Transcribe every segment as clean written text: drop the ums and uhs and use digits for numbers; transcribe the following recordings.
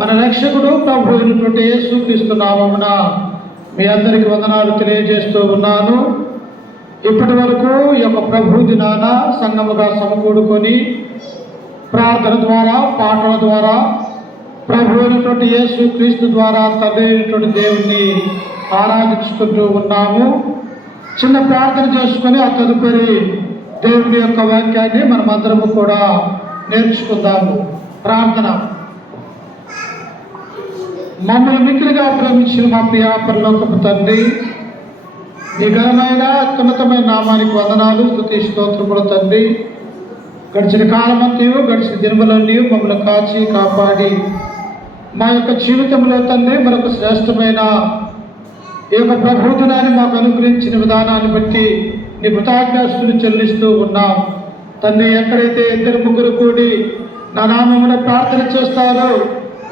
మన రక్షకుడు ప్రభు అయినటువంటి యేసుక్రీస్తు నామమున మీ అందరికి వందనాలు తెలియజేస్తూ ఉన్నాను. ఇప్పటి వరకు ఈ యొక్క ప్రభు దినాన సంఘముగా సమకూడుకొని ప్రార్థన ద్వారా, పాటల ద్వారా ప్రభు అయినటువంటి యేసుక్రీస్తు ద్వారా తండ్రి అయినటువంటి దేవుణ్ణి ఆరాధించుకుంటూ ఉన్నాము. చిన్న ప్రార్థన చేసుకొని ఆ తదుపరి దేవుని యొక్క వాక్యాన్ని మనమందరము కూడా నేర్చుకుందాము. ప్రార్థన. మమ్మల్ని మిక్కిలిగా ప్రేమించిన మా ప్రియ పరలోకపు తండ్రి, మీ ఘనమైన అత్యున్నతమైన నామానికి వందనాలు, స్తుతి స్తోత్రములు తండ్రి. గడిచిన కాలమంతయు, గడిచిన దినములన్నీ మమ్మల్ని కాచి కాపాడి మా యొక్క జీవితంలో తండ్రి మరొక శ్రేష్టమైన ఈ యొక్క ప్రభుత్వాన్ని మాకు అనుగ్రహించిన విధానాన్ని బట్టి నీ కృతజ్ఞతలు చెల్లిస్తూ ఉన్నాం తండ్రి. ఎక్కడైతే ఇద్దరు ముగ్గురు కూడి నా నామమున ప్రార్థన చేస్తారో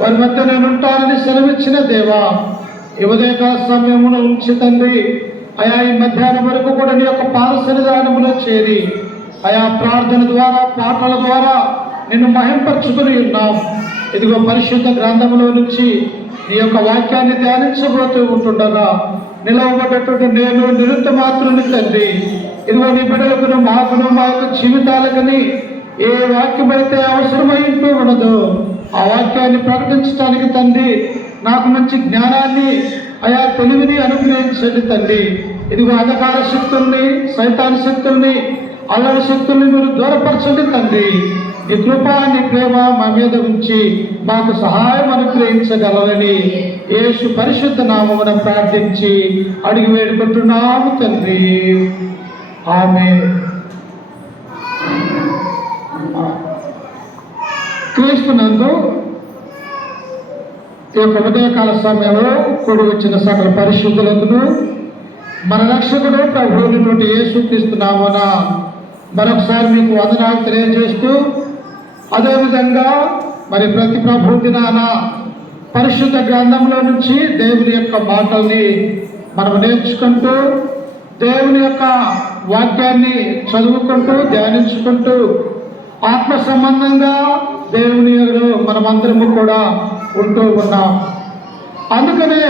వారి మధ్య నేను ఉంటానని సెలవిచ్చిన దేవా, ఈ ఉదయకాల సమయమును ఉంచి తండ్రి అయా ఈ మధ్యాహ్నం వరకు కూడా నీ యొక్క పాద సన్నిధానములో చేరి ఆయా ప్రార్థన ద్వారా, పాటల ద్వారా నిన్ను మహింపరచుకుని ఉన్నాం. ఇదిగో పరిశుద్ధ గ్రంథంలో నుంచి నీ యొక్క వాక్యాన్ని ధ్యానించబోతూ ఉంటుండగా నిలవబడ్డటువంటి నేను నిరుత మాత్రుని తండ్రి, ఇదిగో నీ బిడ్డలకును మాకును మా యొక్క జీవితాలకని ఏ వాక్యం అయితే అవసరమైంటూ ఉన్నదో ఆ వాక్యాన్ని ప్రకటించడానికి తండ్రి నాకు మంచి జ్ఞానాన్ని ఆయా తెలివిని అనుగ్రహించండి తండ్రి. ఇదిగో అంధకార శక్తుల్ని, సైతాన్ శక్తుల్ని, అల్లరి శక్తుల్ని మీరు దూరపరచండి తండ్రి. నీ కృప, నీ ప్రేమ మా మీద ఉంచి మాకు సహాయం అనుగ్రహించగలరని యేసు పరిశుద్ధ నామమున ప్రార్థించి అడిగి వేడుకుంటున్నాము తండ్రి. ఆమేన్. క్రీస్తునందు ఈ యొక్క ఉదయకాల సమయంలో కూడి వచ్చిన సకల పరిశుద్ధులను మన రక్షకుడు ప్రభు అయినటువంటి యేసుక్రీస్తు నామమున మరొకసారి మీకు వందనాలు తెలియజేస్తూ, అదేవిధంగా మరి ప్రతి ప్రభు దినాన పరిశుద్ధ గ్రంథంలో నుంచి దేవుని యొక్క మాటల్ని మనం నేర్చుకుంటూ, దేవుని యొక్క వాక్యాన్ని చదువుకుంటూ, ధ్యానించుకుంటూ ఆత్మ సంబంధంగా దేవుని మనమందరము కూడా ఉంటూ ఉన్నాం. అందుకనే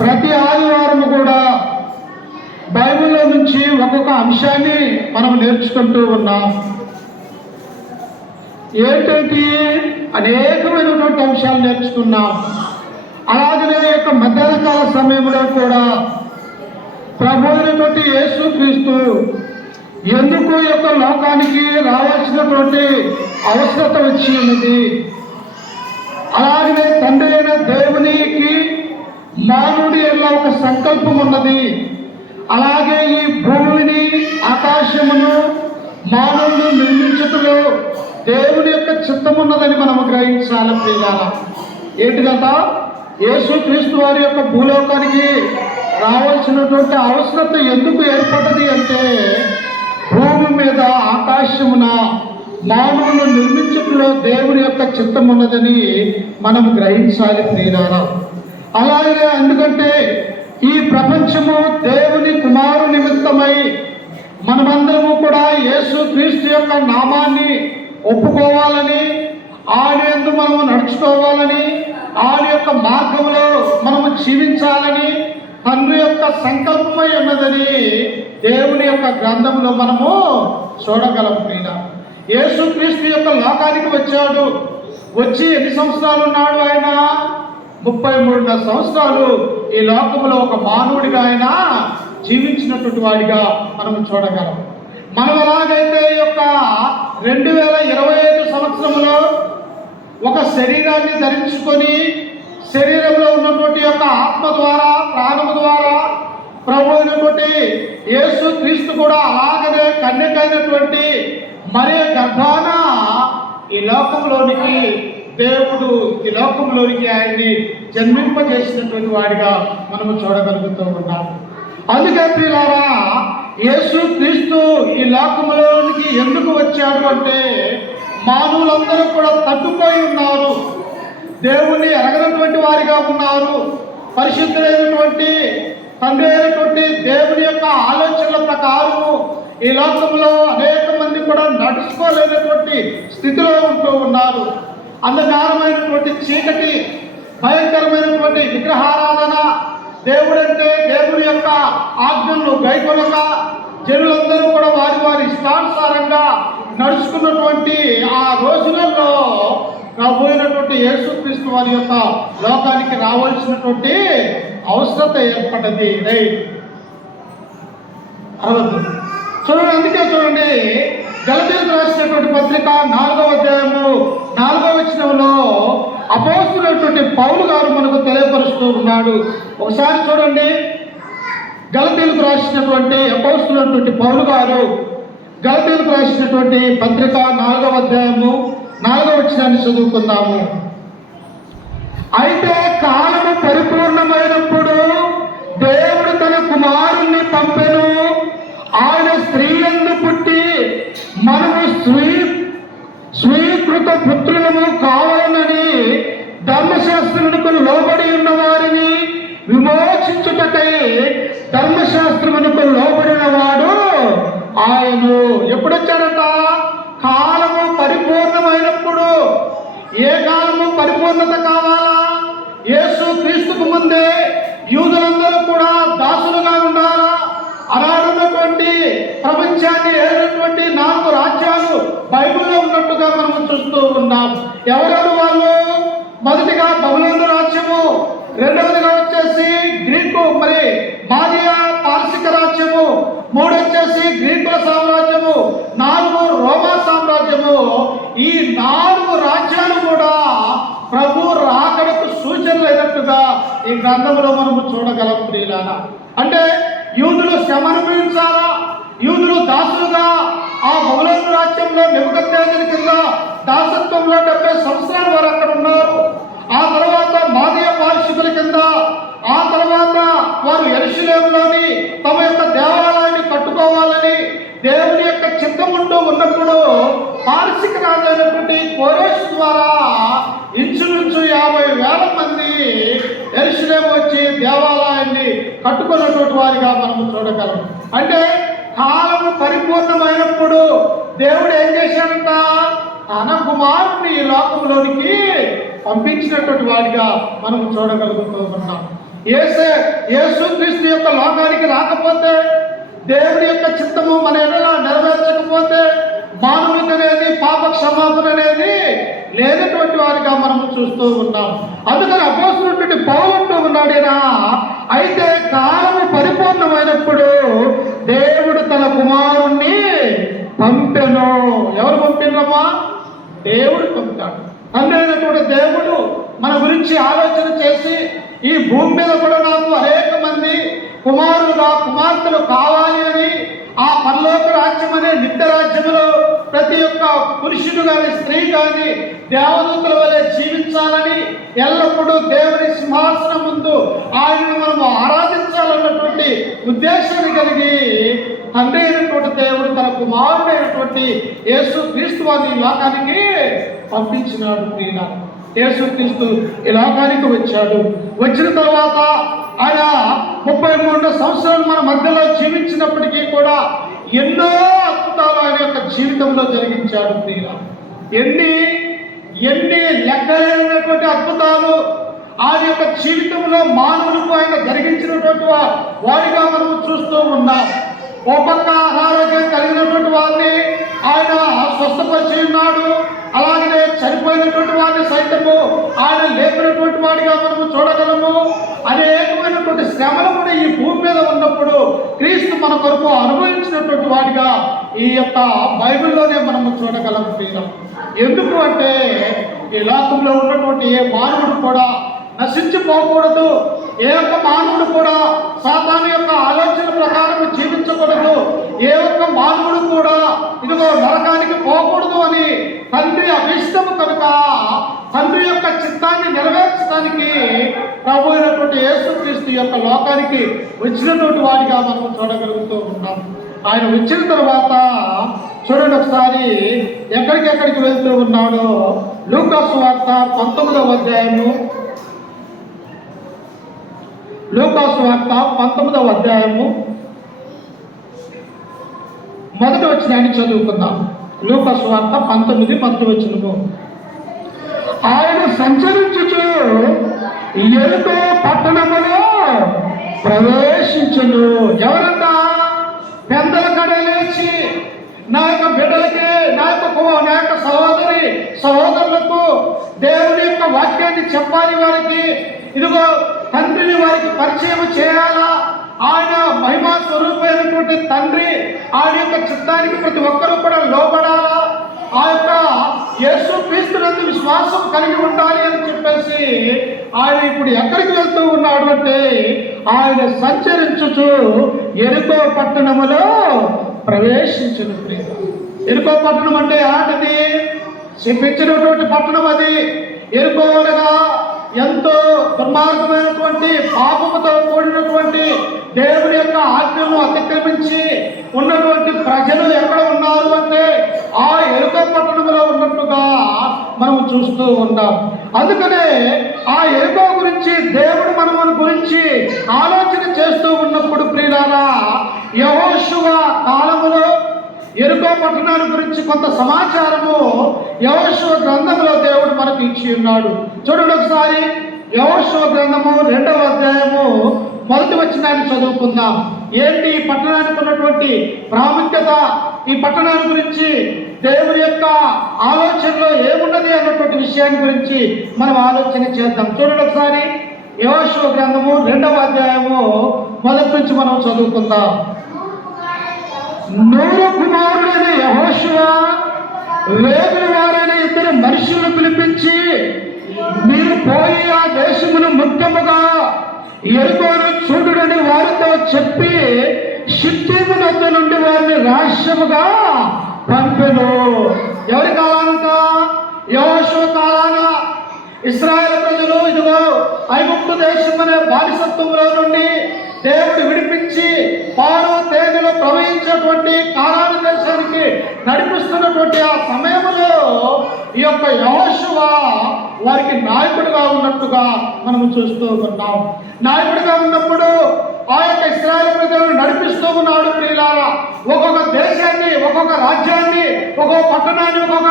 ప్రతి ఆదివారం కూడా బైబిల్లో నుంచి ఒక్కొక్క అంశాన్ని మనం నేర్చుకుంటూ ఉన్నాం. ఏంటంటే అనేకమైనటువంటి అంశాలు నేర్చుకున్నాం. అలాగనే యొక్క మధ్యాహ్న కాల సమయంలో కూడా ప్రభు అయినటువంటి యేసుక్రీస్తు ఎందుకు ఈ యొక్క లోకానికి రావాల్సినటువంటి అవసరత వచ్చి ఉన్నది, అలాగనే తండ్రి అయిన దేవునికి మానవుడి ఎలా ఒక సంకల్పం ఉన్నది, అలాగే ఈ భూమిని, ఆకాశమును మానవుడు నిర్మించటంలో దేవుని యొక్క చిత్తం ఉన్నదని మనం గ్రహించాలి ప్రియులారా. ఏంటిదంట? యేసుక్రీస్తు వారి యొక్క భూలోకానికి రావాల్సినటువంటి అవసరత ఎందుకు ఏర్పడ్డది అంటే, భూమి మీద, ఆకాశమున మానవులను నిర్మించటంలో దేవుని యొక్క చిత్తం ఉన్నదని మనం గ్రహించాలి ప్రియులారా. అలాగే ఎందుకంటే ఈ ప్రపంచము దేవుని కుమారు నిమిత్తమై మనమందరము కూడా యేసుక్రీస్తు యొక్క నామాన్ని ఒప్పుకోవాలని, ఆయన యందు మనము నడుచుకోవాలని, ఆయన యొక్క మార్గంలో మనము జీవించాలని తండ్రి యొక్క సంకల్పమై ఉన్నదని దేవుని యొక్క గ్రంథంలో మనము చూడగలం ప్రియుల. యేసుక్రీస్తు యొక్క లోకానికి వచ్చాడు. వచ్చి ఎన్ని సంవత్సరాలు ఉన్నాడు ఆయన? 33 సంవత్సరాలు ఈ లోకంలో ఒక మానవుడిగా ఆయన జీవించినటువంటి వాడిగా మనము చూడగలం. మనం ఎలాగైతే ఈ యొక్క 2025 సంవత్సరంలో ఒక శరీరాన్ని ధరించుకొని శరీరంలో ఉన్నటువంటి యొక్క ఆత్మ ద్వారా, ప్రాణము ద్వారా ప్రభు అయినటువంటి యేసుక్రీస్తు కూడా అలాగనే కన్యకైనటువంటి మరియ గర్భాన ఈ లోకంలోనికి దేవుడు ఈ లోకంలోనికి ఆయన్ని జన్మింపజేసినటువంటి వాడిగా మనము చూడగలుగుతూ ఉన్నాము. అందుకే ప్రియులారా, యేసుక్రీస్తు ఈ లోకంలోనికి ఎందుకు వచ్చాడు అంటే, మానవులందరూ కూడా తట్టుపోయి ఉన్నారు, దేవుణ్ణి ఎరగనటువంటి వారిగా ఉన్నారు. పరిశుద్ధులైనటువంటి తండ్రి అయినటువంటి దేవుని యొక్క ఆలోచనల ప్రకారం ఈ లోకంలో అనేక మంది కూడా నడుచుకోలేనటువంటి స్థితిలో ఉంటూ ఉన్నారు. అంధకారమైనటువంటి చీకటి, భయంకరమైనటువంటి విగ్రహారాధన, దేవుడంటే దేవుడి యొక్క ఆజ్ఞలను గైకొనక జనులందరూ కూడా వారి వారి ఇష్టానుసారంగా నడుచుకున్నటువంటి ఆ రోజులలో రాబోయినటువంటి యేసుక్రీస్తు వారి యొక్క లోకానికి రావాల్సినటువంటి అవసరత ఏర్పడ్డది. రైట్, అరవద్దు. చూడండి, అందుకే చూడండి, గలతీయులకు రాసినటువంటి పత్రిక 4వ అధ్యాయము 4వ వచనంలో అపోస్తలుడైనటువంటి పౌలు గారు మనకు తెలియపరుస్తూ ఉన్నాడు. ఒకసారి చూడండి, గలతీయులకు రాసినటువంటి అపోస్తలుడైనటువంటి పౌలు గారు గలతీయులకు రాసినటువంటి పత్రిక 4వ అధ్యాయము 4వ వచనాన్ని చదువుకుందాము. అయితే కాలము పరిపూర్ణమైనప్పుడు దేవుడు తన కుమారుణ్ణి పంపెను. ఆయన స్త్రీ యందు పుట్టి మనము స్వీకృత పుత్రులము కావాలని ధర్మశాస్త్రమునకు లోబడి ఉన్న వారిని విమోచించుటకై ధర్మశాస్త్రమునకు లోబడిన వాడు ఆయన. ఎప్పుడొచ్చాడట? కాలము పరిపూర్ణమైనప్పుడు. ఏ కాలము పరిపూర్ణత కావాలా? యేసు క్రీస్తుకు ముందే యూదులందరూ కూడా దాసులుగా ఉండాలా? అలాంటి ప్రపంచాన్ని ఏలినటువంటి 4 రాజ్యాలు బైబిల్లో ఉన్నట్టుగా మనం చూస్తూ ఉన్నాం. ఎవరెవరు వాళ్ళు? మొదటిగా బబులోను రాజ్యము, రెండవదిగా వచ్చేసి గ్రీకు మాదియా పారసిక రాజ్యము, 3 వచ్చేసి గ్రీకుల సామ్రాజ్యము, 4 రోమా సామ్రాజ్యము. ఈ 4 రాజ్యాలు కూడా ప్రభు రాకడకు సూచనలు అయినట్టుగా ఈ గ్రంథంలో మనము చూడగలం ప్రియులారా. అంటే యూదులు శ్రమ అనుభవించాలా, యూదులు దాసులుగా ఆ బబులోను రాజ్యంలో నెబుకద్నెజరు కింద దాసత్వంలో 70 సంవత్సరాలు వారు అక్కడ ఉన్నారు. ఆ తర్వాత మాదియా పారసికుల కింద, ఆ తర్వాత వారు యెరూషలేములోని తమ యొక్క దేవాలయాన్ని కట్టుకోవాలని దేవుని యొక్క చిత్తం ఉంటూ ఉన్నప్పుడు పారసిక రాజు అయినటువంటి కోరేషు ద్వారా ఇంచుమించు 50,000 మంది యెరూషలేము వచ్చి దేవాలయాన్ని కట్టుకున్నటువంటి వారిగా మనం చూడగలం. అంటే కాలము పరిపూర్ణమైనప్పుడు దేవుడు ఏం చేశాడంట? తన కుమారుని ఈ లోకంలోనికి పంపించినటువంటి వాడిగా మనం చూడగలుగుతూ ఉన్నాం. యేసుక్రీస్తు యొక్క లోకానికి రాకపోతే, దేవుడి యొక్క చిత్తము మన ఎడల నెరవేర్చకపోతే మానవునికి అనేది, పాప క్షమాపణ అనేది లేనటువంటి వారిగా మనం చూస్తూ ఉన్నాం. అందుకని అపోస్తలుడైనటువంటి పౌలు అంటూ ఉన్నాడేనా, అయితే కాలము పరిపూర్ణమైనప్పుడు దేవుడు తన కుమారుణ్ణి పంపెను. ఎవరు పంపినమ్మా? దేవుడు పంపాడు. తండ్రి అయినటువంటి దేవుడు మన గురించి ఆలోచన చేసి ఈ భూమి మీద కూడా నాకు అనేక మంది కుమారులుగా కుమార్తెలు కావాలి అని, ఆ పరలోక రాజ్యం అనే నిత్య రాజ్యంలో ప్రతి ఒక్క పురుషుడు కానీ స్త్రీ కానీ దేవదూతల వలె జీవించాలని, ఎల్లప్పుడూ దేవుని సింహాసనం ముందు ఆయనను మనం ఆరాధించాలన్నటువంటి ఉద్దేశాన్ని కలిగి తండ్రి అయినటువంటి దేవుడు తన కుమారుడైనటువంటి యేసుక్రీస్తు వారిని లోకానికి పంపించినాడు. ప్రియులారా, యేసుక్రీస్తు ఈ లోకానికి వచ్చాడు. వచ్చిన తర్వాత ఆయన 33 సంవత్సరాలు మన మధ్యలో జీవించినప్పటికీ కూడా ఎన్నో అద్భుతాలు ఆయన యొక్క జీవితంలో జరిగించాడు. ప్రియులారా, ఎన్ని లెక్కలేనటువంటి అద్భుతాలు ఆయన యొక్క జీవితంలో మానవులకు ఆయన జరిగించినటువంటి వాడిగా మనం చూస్తూ ఉన్నాం. ఓ పక్క అనారోగ్యం కలిగినటువంటి వారిని ఆయన స్వస్థపరిచి ఉన్నాడు. అలాగనే చనిపోయినటువంటి వారిని సైతము ఆయన లేపినటువంటి వాడిగా మనము చూడగలము. అనేకమైనటువంటి శ్రమలు కూడా ఈ భూమి మీద ఉన్నప్పుడు క్రీస్తు మన కొరకు అనుభవించినటువంటి వాడిగా ఈ యొక్క బైబిల్లోనే మనము చూడగలము. ఎందుకు అంటే ఈ లోకంలో ఉన్నటువంటి ఏ మానవుడు కూడా నశించిపోకూడదు. ఏ ఒక్క మానవుడు కూడా సాతాను యొక్క ఆలోచన ప్రకారం జీవించకూడదు. ఏ ఒక్క మానవుడు కూడా ఇదిగో నరకానికి పోకూడదు అని తండ్రి అభిష్టము కనుక తండ్రి యొక్క చిత్తాన్ని నెరవేర్చడానికి ప్రభు అయినటువంటి యేసుక్రీస్తు యొక్క లోకానికి వచ్చినటువంటి వాడిగా మనం చూడగలుగుతూ ఉన్నాం. ఆయన వచ్చిన తర్వాత చూడండి ఒకసారి ఎక్కడికి వెళ్తూ ఉన్నాడో. లూకా సువార్త 19వ అధ్యాయము, లూకా సువార్త 19వ అధ్యాయము 1వ వచనాన్ని చదువుకుందాం. లూకా సువార్త 19 1వ వచనము. ఆయన సంచరించుచు ఎరుకో పట్టణములో ప్రవేశించును. ఎవరంట? పెద్దల కడ లేచి నా యొక్క బిడ్డలకి, నా యొక్క సహోదరులకు దేవుని యొక్క వాక్యాన్ని చెప్పాలి. వారికి ఇదిగో తండ్రిని వారికి పరిచయం చేయాలా. ఆయన మహిమా స్వరూపమైనటువంటి తండ్రి, ఆయన యొక్క చిత్తానికి ప్రతి ఒక్కరూ కూడా లోబడాలా. ఆ యొక్క యేసు క్రీస్తునందు విశ్వాసం కలిగి ఉండాలి అని చెప్పేసి ఆయన ఇప్పుడు ఎక్కడికి వెళ్తూ ఉన్నాడు అంటే ఆయన సంచరించుచు ఎరుకో పట్టణములో ప్రవేశించిన. ఎరుకో పట్టణం అంటే ఆటది చెప్పించినటువంటి పట్టణం. అది ఎరుకో అనగా ఎంతో దుర్మార్గమైనటువంటి పాపముతో కూడినటువంటి దేవుని యొక్క ఆజ్ఞను అతిక్రమించి ఉన్నటువంటి ప్రజలు ఎక్కడ ఉన్నారు అంటే ఆ ఎరుకో పట్టణంలో ఉన్నట్టుగా మనం చూస్తూ ఉన్నాం. అందుకనే ఆ ఎరుకో గురించి దేవుడు మన గురించి ఆలోచన చేస్తూ ఉన్నప్పుడు ప్రియులారా, యెహోషువ కాలములో ఎరుకో పట్టణాన్ని గురించి కొంత సమాచారము యెహోషువ గ్రంథంలో దేవుడు మనకు ఇచ్చి ఉన్నాడు. చూడండి ఒకసారి యెహోషువ గ్రంథము 2వ అధ్యాయము 1వ వచనాన్ని చదువుకుందాం. ఏంటి ఈ పట్టణానికి ఉన్నటువంటి ప్రాముఖ్యత, ఈ పట్టణాన్ని గురించి దేవుని యొక్క ఆలోచనలో ఏమున్నది అన్నటువంటి విషయాన్ని గురించి మనం ఆలోచన చేద్దాం. చూడండి ఒకసారి యెహోషువ గ్రంథము 2వ అధ్యాయము 1 నుంచి మనం చదువుకుందాం. నూరు కుమారుడైన యెహోషువ లేబిన వారైన 2 మనుషులను పిలిపించి, మీరు పోయి ఆ దేశమును ముఖ్యముగా ఎరుకోను చూడుడని వారితో చెప్పి షిత్తీము నది నుండి వారిని రహస్యముగా పంపెను. ఎవరి కాలానంట? యెహోషువ కాలాన ఇశ్రాయేలు ప్రజలు ఇదిగో ఐగుప్తు దేశం అనే బానిసత్వంలో నుండి దేవుడు విడిపించి పాలు తేనెలు ప్రవహించినటువంటి కానాను దేశానికి నడిపిస్తున్నటువంటి ఆ సమయంలో ఈ యొక్క యెహోషువ వారికి నాయకుడిగా ఉన్నట్టుగా మనం చూస్తూ ఉన్నాం. నాయకుడిగా ఉన్నప్పుడు ఆ యొక్క ఇశ్రాయేలు ప్రజలను నడిపిస్తూ ఉన్నాడు. ప్రియులారా, ఒక్కొక్క దేశాన్ని, ఒక్కొక్క రాజ్యాన్ని, ఒక్కొక్క పట్టణాన్ని, ఒక్కొక్క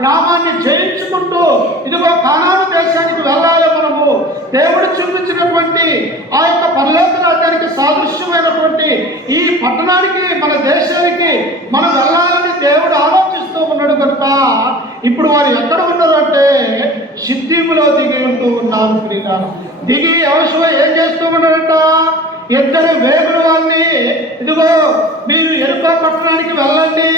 గ్రామాన్ని జయించుకుంటూ ఇదిగో కానాను దేశానికి వెళ్ళాలి. మనము దేవుడు చూపించినటువంటి ఆ యొక్క పరలోక రాజ్యానికి సాదృశ్యమైనటువంటి ఈ పట్టణానికి, మన దేశానికి మనం వెళ్ళాలని దేవుడు ఆలోచిస్తూ ఉన్నాడు కనుక ఇప్పుడు వారు ఎక్కడ ఉన్నారు అంటే షిత్తీములో దిగి ఉంటూ ఉన్నారు. ప్రియులారా, దిగి యెహోషువ ఏం చేస్తూ ఉన్నాడంట? 2 వేగుల వారిని ఇదిగో మీరు ఎరుకో పట్టణానికి వెళ్ళండి.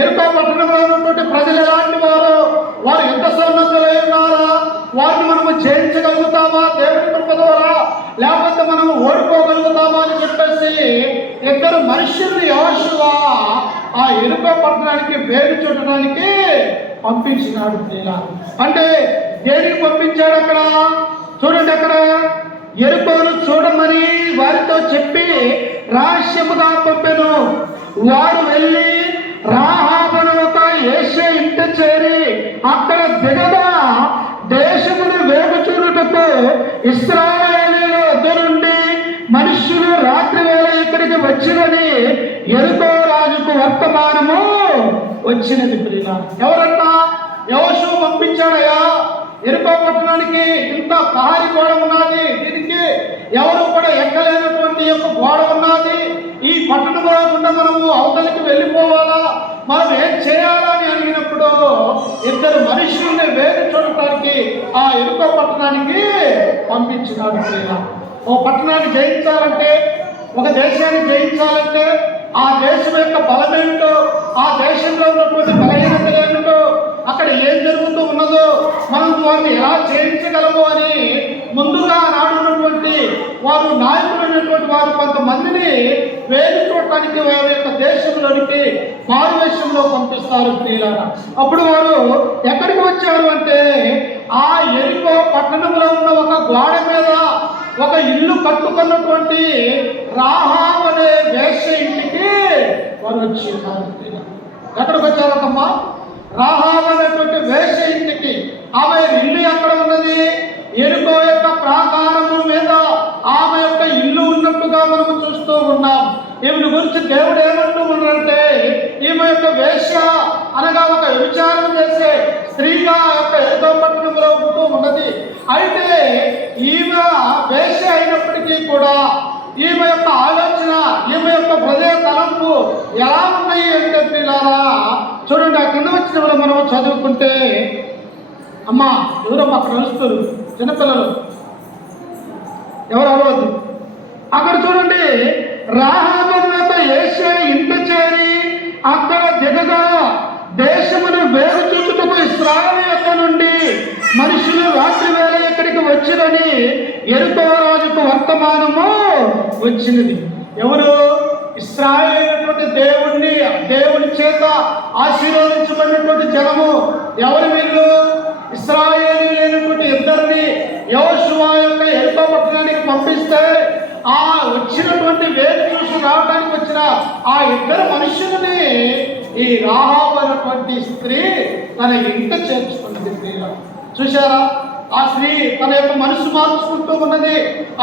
ఎరుకో పట్టణంలో ఉన్నటువంటి ప్రజలు ఎలాంటి వారు ఎంత సౌన్నతులై ఉన్నారా? వారిని మనము జయించగలుగుతామా దేవుడి కృప ద్వారా, లేకపోతే మనము ఓడిపోగలుగుతామా అని చెప్పేసి 2 మనుషుల్ని యెహోషువ ఆ ఎరుకో పట్టణానికి వేరు చూడడానికి పంపించినాడు. అంటే దేనికి పంపించాడు? అక్కడ చూడండి, అక్కడ ఎరుకోను చూడమని వారితో చెప్పి రహస్యముగా పంపెను. వారు వెళ్ళి రాహాబను ఒక యేషే ఇంట చేరి అక్కడ దిగగా దేశమును వేగు చూడుటకు ఇశ్రాయేలీయుల వద్ద నుండి మనుష్యులు రాత్రి వేళ ఇక్కడికి వచ్చినని ఎరుకో రాజుకు వర్తమానము వచ్చినది. ప్రియులారా, ఎవరన్నా? యెహోషువ పంపించాడయ్యా. ఎరుకో పట్టణానికి ఇంత ప్రహరీ గోడ ఉన్నది, దీనికి ఎవరు కూడా ఎక్కలేనటువంటి యొక్క గోడ ఉన్నది. ఈ పట్టణంలో గుండా మనము అవతలికి వెళ్ళిపోవాలా, మనం ఏం చేయాలా అని అడిగినప్పుడు 2 మనుషుల్ని వేరు చూడటానికి ఆ ఎరుకో పట్టణానికి పంపించినాడు. ఓ పట్టణాన్ని జయించాలంటే, ఒక దేశాన్ని జయించాలంటే ఆ దేశం యొక్క బలమేమిటో, ఆ దేశంలో ఉన్నటువంటి బలహీనతలు ఏమిటో, అక్కడ ఏం జరుగుతూ ఉన్నదో మనం వారిని ఎలా చేయించగలము అని ముందుగా నాడున్నటువంటి వారు నాయకులైనటువంటి వారు కొంతమందిని వేలు చూడటానికి వారి యొక్క దేశంలోనికి మారువేషంలో పంపిస్తారు. ప్రియులారా, అప్పుడు వారు ఎక్కడికి వచ్చారు అంటే ఆ ఎరికో పట్టణంలో ఉన్న ఒక గోడ మీద ఒక ఇల్లు కట్టుకున్నటువంటి రాహాబు అనే వేశ్య ఇంటికి వారు వచ్చి ఎక్కడికి వచ్చారమ్మా? రాహాబు అనేటువంటి వేశ్య ఇంటికి. ఆమె ఇల్లు ఎక్కడ ఉన్నది? ఎరుకో యొక్క ప్రాకారము మీద ఆమె యొక్క ఇల్లు ఉన్నట్టుగా మనము చూస్తూ ఉన్నాం. ఈమెను గురించి దేవుడు ఏమంటూ ఉన్నారంటే ఈమె యొక్క వేశ్య అనగా ఒక వ్యభిచారం చేసే స్త్రీగా యొక్క ఎరుకో పట్టణంలో ఉన్నది. అయితే ఈమె వేష అయినప్పటికీ కూడా ఈమె యొక్క ఆలోచన, ఈమె యొక్క హృదయ తలంపు ఎలా ఉన్నాయి అంటే పిల్లారా చూడండి. ఆ కింద వచ్చిన మనం చదువుకుంటే, అమ్మా ఎవరమ్మా అక్కడ నడుస్తారు చిన్నపిల్లలు, ఎవరు అవ్వద్దు. అక్కడ చూడండి, రాహాబు యొక్క యేషయ ఇంట చేరి అక్కడ దిగగా దేశమును వేరు చూచుటకు ఇశ్రాయేలు యొక్క నుండి మనుషులు రాత్రి వేళ ఇక్కడికి వచ్చిరని యెరికో రాజుకు వర్తమానము వచ్చినది. ఎవరు? ఇశ్రాయేలు దేవుని చేత ఆశీర్వదించబడినటువంటి జనము. ఎవరు వీళ్ళు? ఇశ్రాయేలీయులైనటువంటి ఇద్దరిని యెహోషువ యొక్క యెరికో పట్టణానికి పంపిస్తే ఆ వచ్చినటువంటి వేరు చూసి రావడానికి వచ్చిన ఆ ఇద్దరు మనుషులని ఈ రాహాబు అనేటువంటి స్త్రీ తన ఇంట చేర్చుకున్నది. చూశారా? ఆ స్త్రీ తన యొక్క మనసు మార్చుకుంటూ ఉన్నది.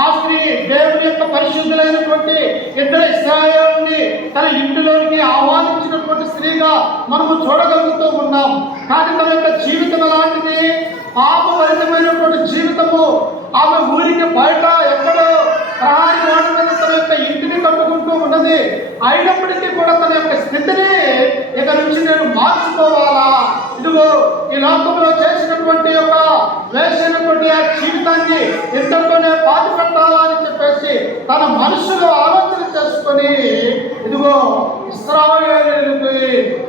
ఆ స్త్రీ దేవుని యొక్క పరిశుద్ధులైనటువంటి ఇద్దరు ఇశ్రాయేలుని తన ఇంటిలోనికి ఆహ్వానించినటువంటి స్త్రీగా మనము చూడగలుగుతూ ఉన్నాం. కానీ తన యొక్క జీవితం ఎలాంటిది? పాపభరితమైనటువంటి జీవితము. ఆమె ఊరికి బయట ఎక్కడో ప్రహారీ వాటి మీద తన యొక్క ఇంటిని కట్టుకుంటూ ఉన్నది. అయినప్పటికీ కూడా తన యొక్క స్థితిని ఇక నుంచి నేను మార్చుకోవాలా, ఇదిగో ఈ లోకంలో చేసినటువంటి యొక్క వేసినటువంటి ఆ జీవితాన్ని ఇంతటితోనే పాతి పెట్టాలా అని చెప్పేసి తన మనసులో ఆలోచన చేసుకొని ఇదిగో ఇశ్రాయేలీయులకి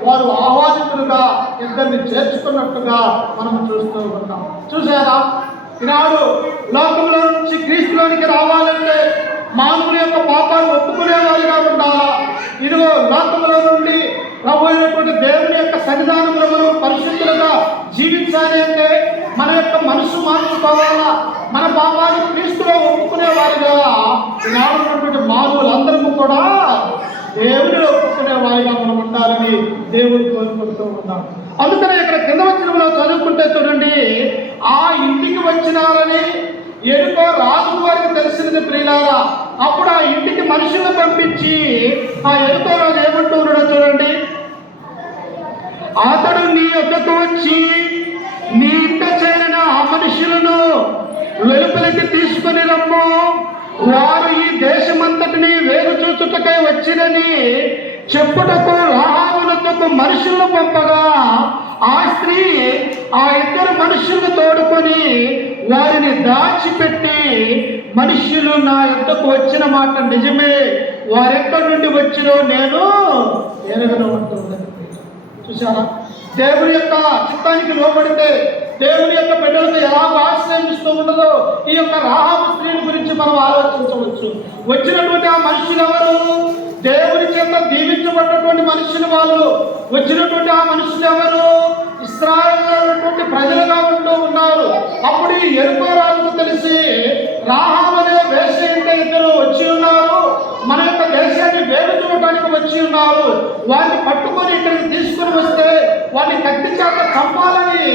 వారు ఆహ్వానితులుగా ఇద్దరిని చేర్చుకున్నట్టుగా మనం చూస్తూ ఉంటాం. చూసారా? ఈనాడు లోకంలో నుంచి క్రీస్తులోనికి రావాలంటే మానవుల యొక్క పాపాన్ని ఒప్పుకునే వారిగా ఉండాలా. ఇదిగో లోకంలో నుండి ప్రభు అయినటువంటి దేవుని యొక్క సన్నిధానంలో మనం పరిశుద్ధులుగా జీవించాలి అంటే మన యొక్క మనసు మార్చుకోవాలా. మన పాపాన్ని క్రీస్తులో ఒప్పుకునే వారిగా ఈనాడు ఉన్నటువంటి మానవులందరూ కూడా దేవుడిలో ఒప్పుకునే వారిగా మనం ఉండాలని దేవుడు కోరుకుంటూ ఉన్నాం. అందుకనే ఇక్కడ కింద వచనంలో చదువుకుంటే చూడండి, ఆ ఇంటికి వచ్చినారని యెరికో రాజు వారికి తెలిసినది ప్రియులారా. అప్పుడు ఆ ఇంటికి మనుషులను పంపించి ఆ యెరికో రాజు ఏమంటూ ఉన్నాడో చూడండి, అతడు నీ యొద్దకు వచ్చి నీ ఇంట చేరిన ఆ మనుషులను వెలుపలికి తీసుకుని రమ్ము, వారు ఈ దేశమంతటిని వేరు చూచుటకై వచ్చిరని చెప్పుటకు రాహాబునొద్దకు మనుషులను పంపగా ఆ స్త్రీ ఆ ఇద్దరు మనుషులను తోడుకొని వారిని దాచిపెట్టి, మనుషులు నా యొద్దకు వచ్చిన మాట నిజమే, వారెక్కడి నుండి వచ్చినో నేను ఎరగను అంటున్నది. చూసారా? దేవుని యొక్క చిత్తానికి లోబడితే దేవుని యొక్క బిడ్డలకు ఎలా ఆశ్రయిస్తూ ఉన్నదో ఈ యొక్క రాహాబు స్త్రీల గురించి మనం ఆలోచించవచ్చు. వచ్చినటువంటి ఆ మనుషులు ఎవరు? దేవుని చేత దీవించబడినటువంటి మనుషులు వాళ్ళు. వచ్చినటువంటి ఆ మనుషులు ఎవరు? ఇశ్రాయేలు ప్రజలుగా ఉంటూ ఉన్నారు. అప్పుడు ఈ యెరికో రాజుకు తెలిసి రాహాబు అనే వేశ్య ఇంట ఇద్దరు వచ్చి ఉన్నారు, మన యొక్క దేశాన్ని వేరు చూడటానికి వచ్చి ఉన్నారు, వారిని పట్టుకొని ఇక్కడికి తీసుకుని వస్తే వారిని కత్తి చేత చంపాలని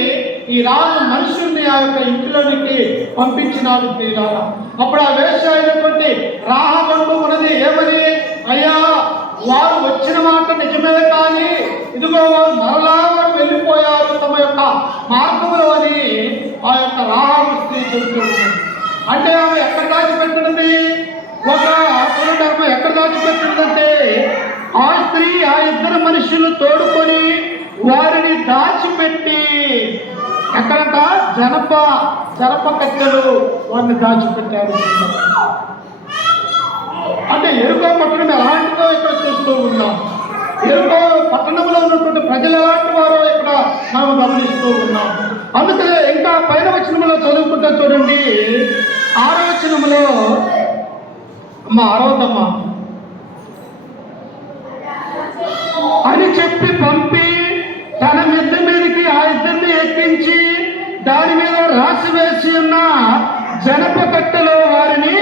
ఈ రాజు మనుషుల్ని ఆ యొక్క ఇంటిలోనికి పంపించినాడు ప్రియులారా. అప్పుడు ఆ వేశ్య అయినటువంటి రాహాబు అంటూ ఉన్నది ఏమని, అయ్యా వారు వచ్చిన మాట నిజమే, కానీ ఇదిగో వారు మరలా వెళ్ళిపోయారు తమ యొక్క మార్గంలో అని ఆ యొక్క రాహాబు స్త్రీ చెబుతూ ఉన్నది. అంటే ఆమె ఎక్కడ దాచిపెట్టినది? ఒక ఆమె ఎక్కడ దాచిపెట్టినదంటే ఆ స్త్రీ ఆ ఇద్దరు మనుషులు తోడుకొని వారిని దాచిపెట్టి ఎక్కడంట జనప కట్టెలు వారిని దాచిపెట్టారు. అంటే యెరికో పట్టణం ఎలాంటిదో ఇక్కడ చూస్తూ ఉన్నాం. యెరికో పట్టణంలో ఉన్నటువంటి ప్రజలు ఎలాంటి వారో ఇక్కడ మనం గమనిస్తూ ఉన్నాం. అందుకనే ఇంకా పైన వచనంలో చదువుకుంటే చూడండి, 6వ వచనంలో అమ్మా 6వదమ్మా అని చెప్పి పంపి తన మిద్దె మీదకి ఆ ఇద్దరిని ఎక్కించి దాని మీద రాసి వేసి ఉన్న జనప కట్టెలో వారిని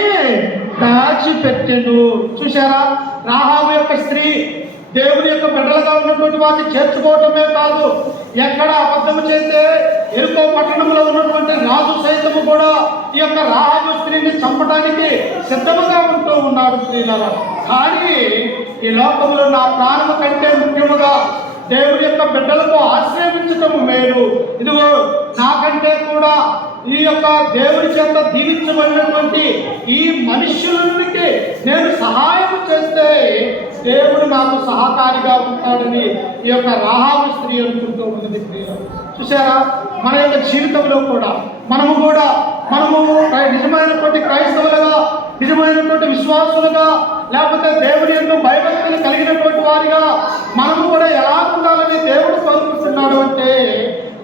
దాచిపెట్టెను. చూశారా? రాహాబు యొక్క స్త్రీ దేవుని యొక్క బిడ్డలుగా ఉన్నటువంటి వారిని చేర్చుకోవటమే కాదు, ఎక్కడ అబద్ధము చేస్తే యెరికో పట్టణంలో ఉన్నటువంటి రాజు సైతము కూడా ఈ యొక్క రాహాబు స్త్రీని చంపడానికి సిద్ధముగా ఉంటూ ఉన్నాడు స్త్రీలలో. కానీ ఈ లోకంలో నా ప్రాణము కంటే ముఖ్యముగా దేవుని యొక్క బిడ్డలకు ఆశ్రయించటము మేలు. ఇదిగో నాకంటే కూడా ఈ యొక్క దేవుడి చేత దీవించబడినటువంటి ఈ మనుష్యులకి నేను సహాయం చేస్తే దేవుడు నాకు సహకారిగా ఉంటాడని ఈ యొక్క రాహాబు స్త్రీ అనుకుంటూ ఉన్నది. చూసారా, మన యొక్క జీవితంలో కూడా మనము నిజమైనటువంటి క్రైస్తవులుగా, నిజమైనటువంటి విశ్వాసులుగా, లేకపోతే దేవుడి యందు భయభక్తులు కలిగినటువంటి వారిగా మనము కూడా ఎలా ఉండాలని దేవుడు కోరుకుంటున్నాడు అంటే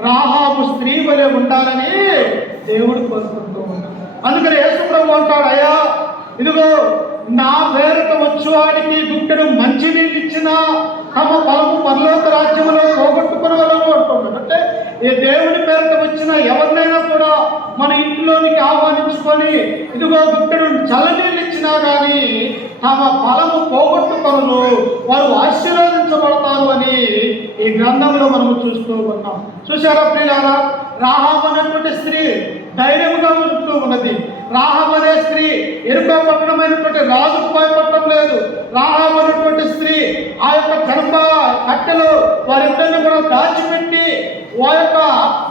రాహాబు స్త్రీ వలె ఉండాలని దేవుడు కోరుకుంటూ ఉన్నాడు. అందుకని యేసు ప్రభువు అంటాడు, అయ్యా ఇదిగో నా పేరుట వచ్చువాడికి గుట్టెడు మంచి నీళ్ళు ఇచ్చినా తమ పొలము పరలోక రాజ్యంలో పోగొట్టుకునే వాళ్ళు అంటున్నాడు. అంటే ఈ దేవుడి పేరుట వచ్చిన ఎవరినైనా కూడా మన ఇంట్లోనికి ఆహ్వానించుకొని ఇదిగో గుట్టెడు చల్లనీళ్ళు ఇచ్చినా కానీ తమ ఫలము పోగొట్టుకొను, వారు ఆశీర్వదించబడతారు అని ఈ గ్రంథంలో మనము చూస్తూ ఉన్నాం. చూసారా ప్రియులారా, రాహాబు అనేటువంటి స్త్రీ ధైర్యంగా ఉంటూ ఉన్నది. రాహాబు అనే స్త్రీ ఎరుకో పట్టణమైనటువంటి రాజుకు భయపడటం లేదు. రాహాబు అనేటువంటి స్త్రీ ఆ యొక్క గర్భ కట్టెలో వారిద్దరిని కూడా దాచిపెట్టి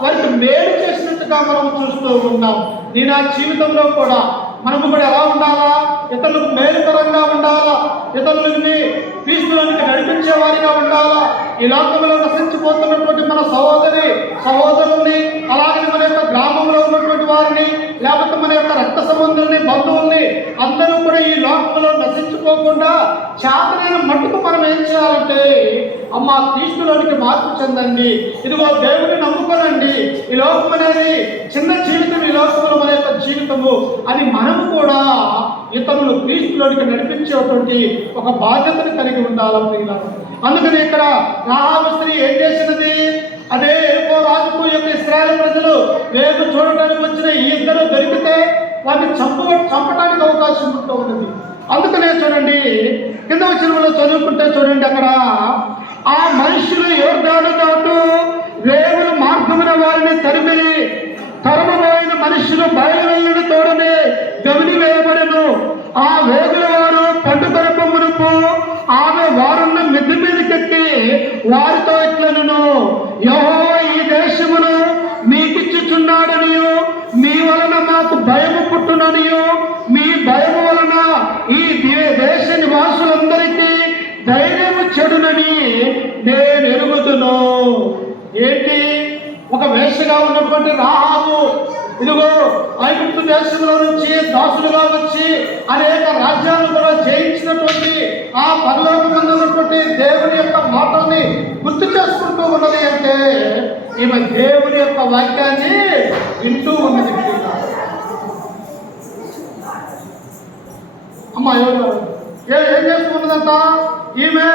వారికి మేలు చేసినట్టుగా మనం చూస్తూ ఉన్నాం. నేను ఆ జీవితంలో కూడా మనము కూడా ఎలా ఉండాలా? ఇతరులకు మేలుకరంగా ఉండాలా, ఇతరులని క్రీస్తులోనికి నడిపించే వారిగా ఉండాలా. ఈ లోకంలో నశించిపోతున్నటువంటి మన సహోదరుల్ని, అలాగే మన యొక్క గ్రామంలో ఉన్నటువంటి వారిని, లేకపోతే మన యొక్క రక్త సంబంధుల్ని, బంధువుల్ని అందరూ కూడా ఈ లోకంలో నశించుకోకుండా చేతనైన మట్టుకు మనం ఏం చేయాలంటే, అమ్మ క్రీస్తులోనికి మార్పు చెందండి, ఇదిగో దేవుడిని నమ్ముకోనండి. ఈ లోకం అనేది చిన్న జీవితం, ఈ లోకంలో మన యొక్క జీవితము అది మనము కూడా ఇతరులు క్రీస్తులోనికి నడిపించేటువంటి ఒక బాధ్యతను కలిగి ఉండాలి. అందుకని ఇక్కడ రాహాబు స్త్రీ ఏం చేసినది? అదే ఎరుకో రాజుకు యొక్క ఇశ్రాయేలు ప్రజలు రేపు చూడటానికి వచ్చిన ఈ ఇద్దరు దొరికితే వారిని చంపడానికి అవకాశం ఉంటూ ఉన్నది. అందుకనే చూడండి, కింద వచనంలో చదువుకుంటే చూడండి, అక్కడ ఆ మనుషులు యోర్దాను దాటు రేవుల మార్గమున వారిని తరమబోయిన మనుషులు బయలువెళ్ళని తోడనే గవిని వేయబడను. ఆ వేగుల వారు పండుగరప మునుపు ఆమె వారున్న మిద్ది మీదకెక్కి వారితో ఇట్లను, యెహోవా ఈ దేశమును మీకిచ్చుచున్నాడనియు, మీ వలన మాకు భయము పుట్టుననియు, మీ భయము వలన ఈ దేశ నివాసులందరికీ ధైర్యము చెడునని నేను ఎరుగుదును. ఏంటి? ఒక వేశ్యగా ఉన్నటువంటి రాహాబు ఇదిగో ఐగుప్తు దేశంలో నుంచి దాసులుగా వచ్చి అనేక రాజ్యాలను కూడా జయించినటువంటి ఆ పరలోకమందు ఉన్నటువంటి దేవుని యొక్క మాటల్ని గుర్తు చేసుకుంటూ ఉన్నది. అంటే ఈమె దేవుని యొక్క వాక్యాన్ని వింటూ ఉన్నది. అమ్మ ఏం చేస్తూ ఉన్నదంట? ఈమె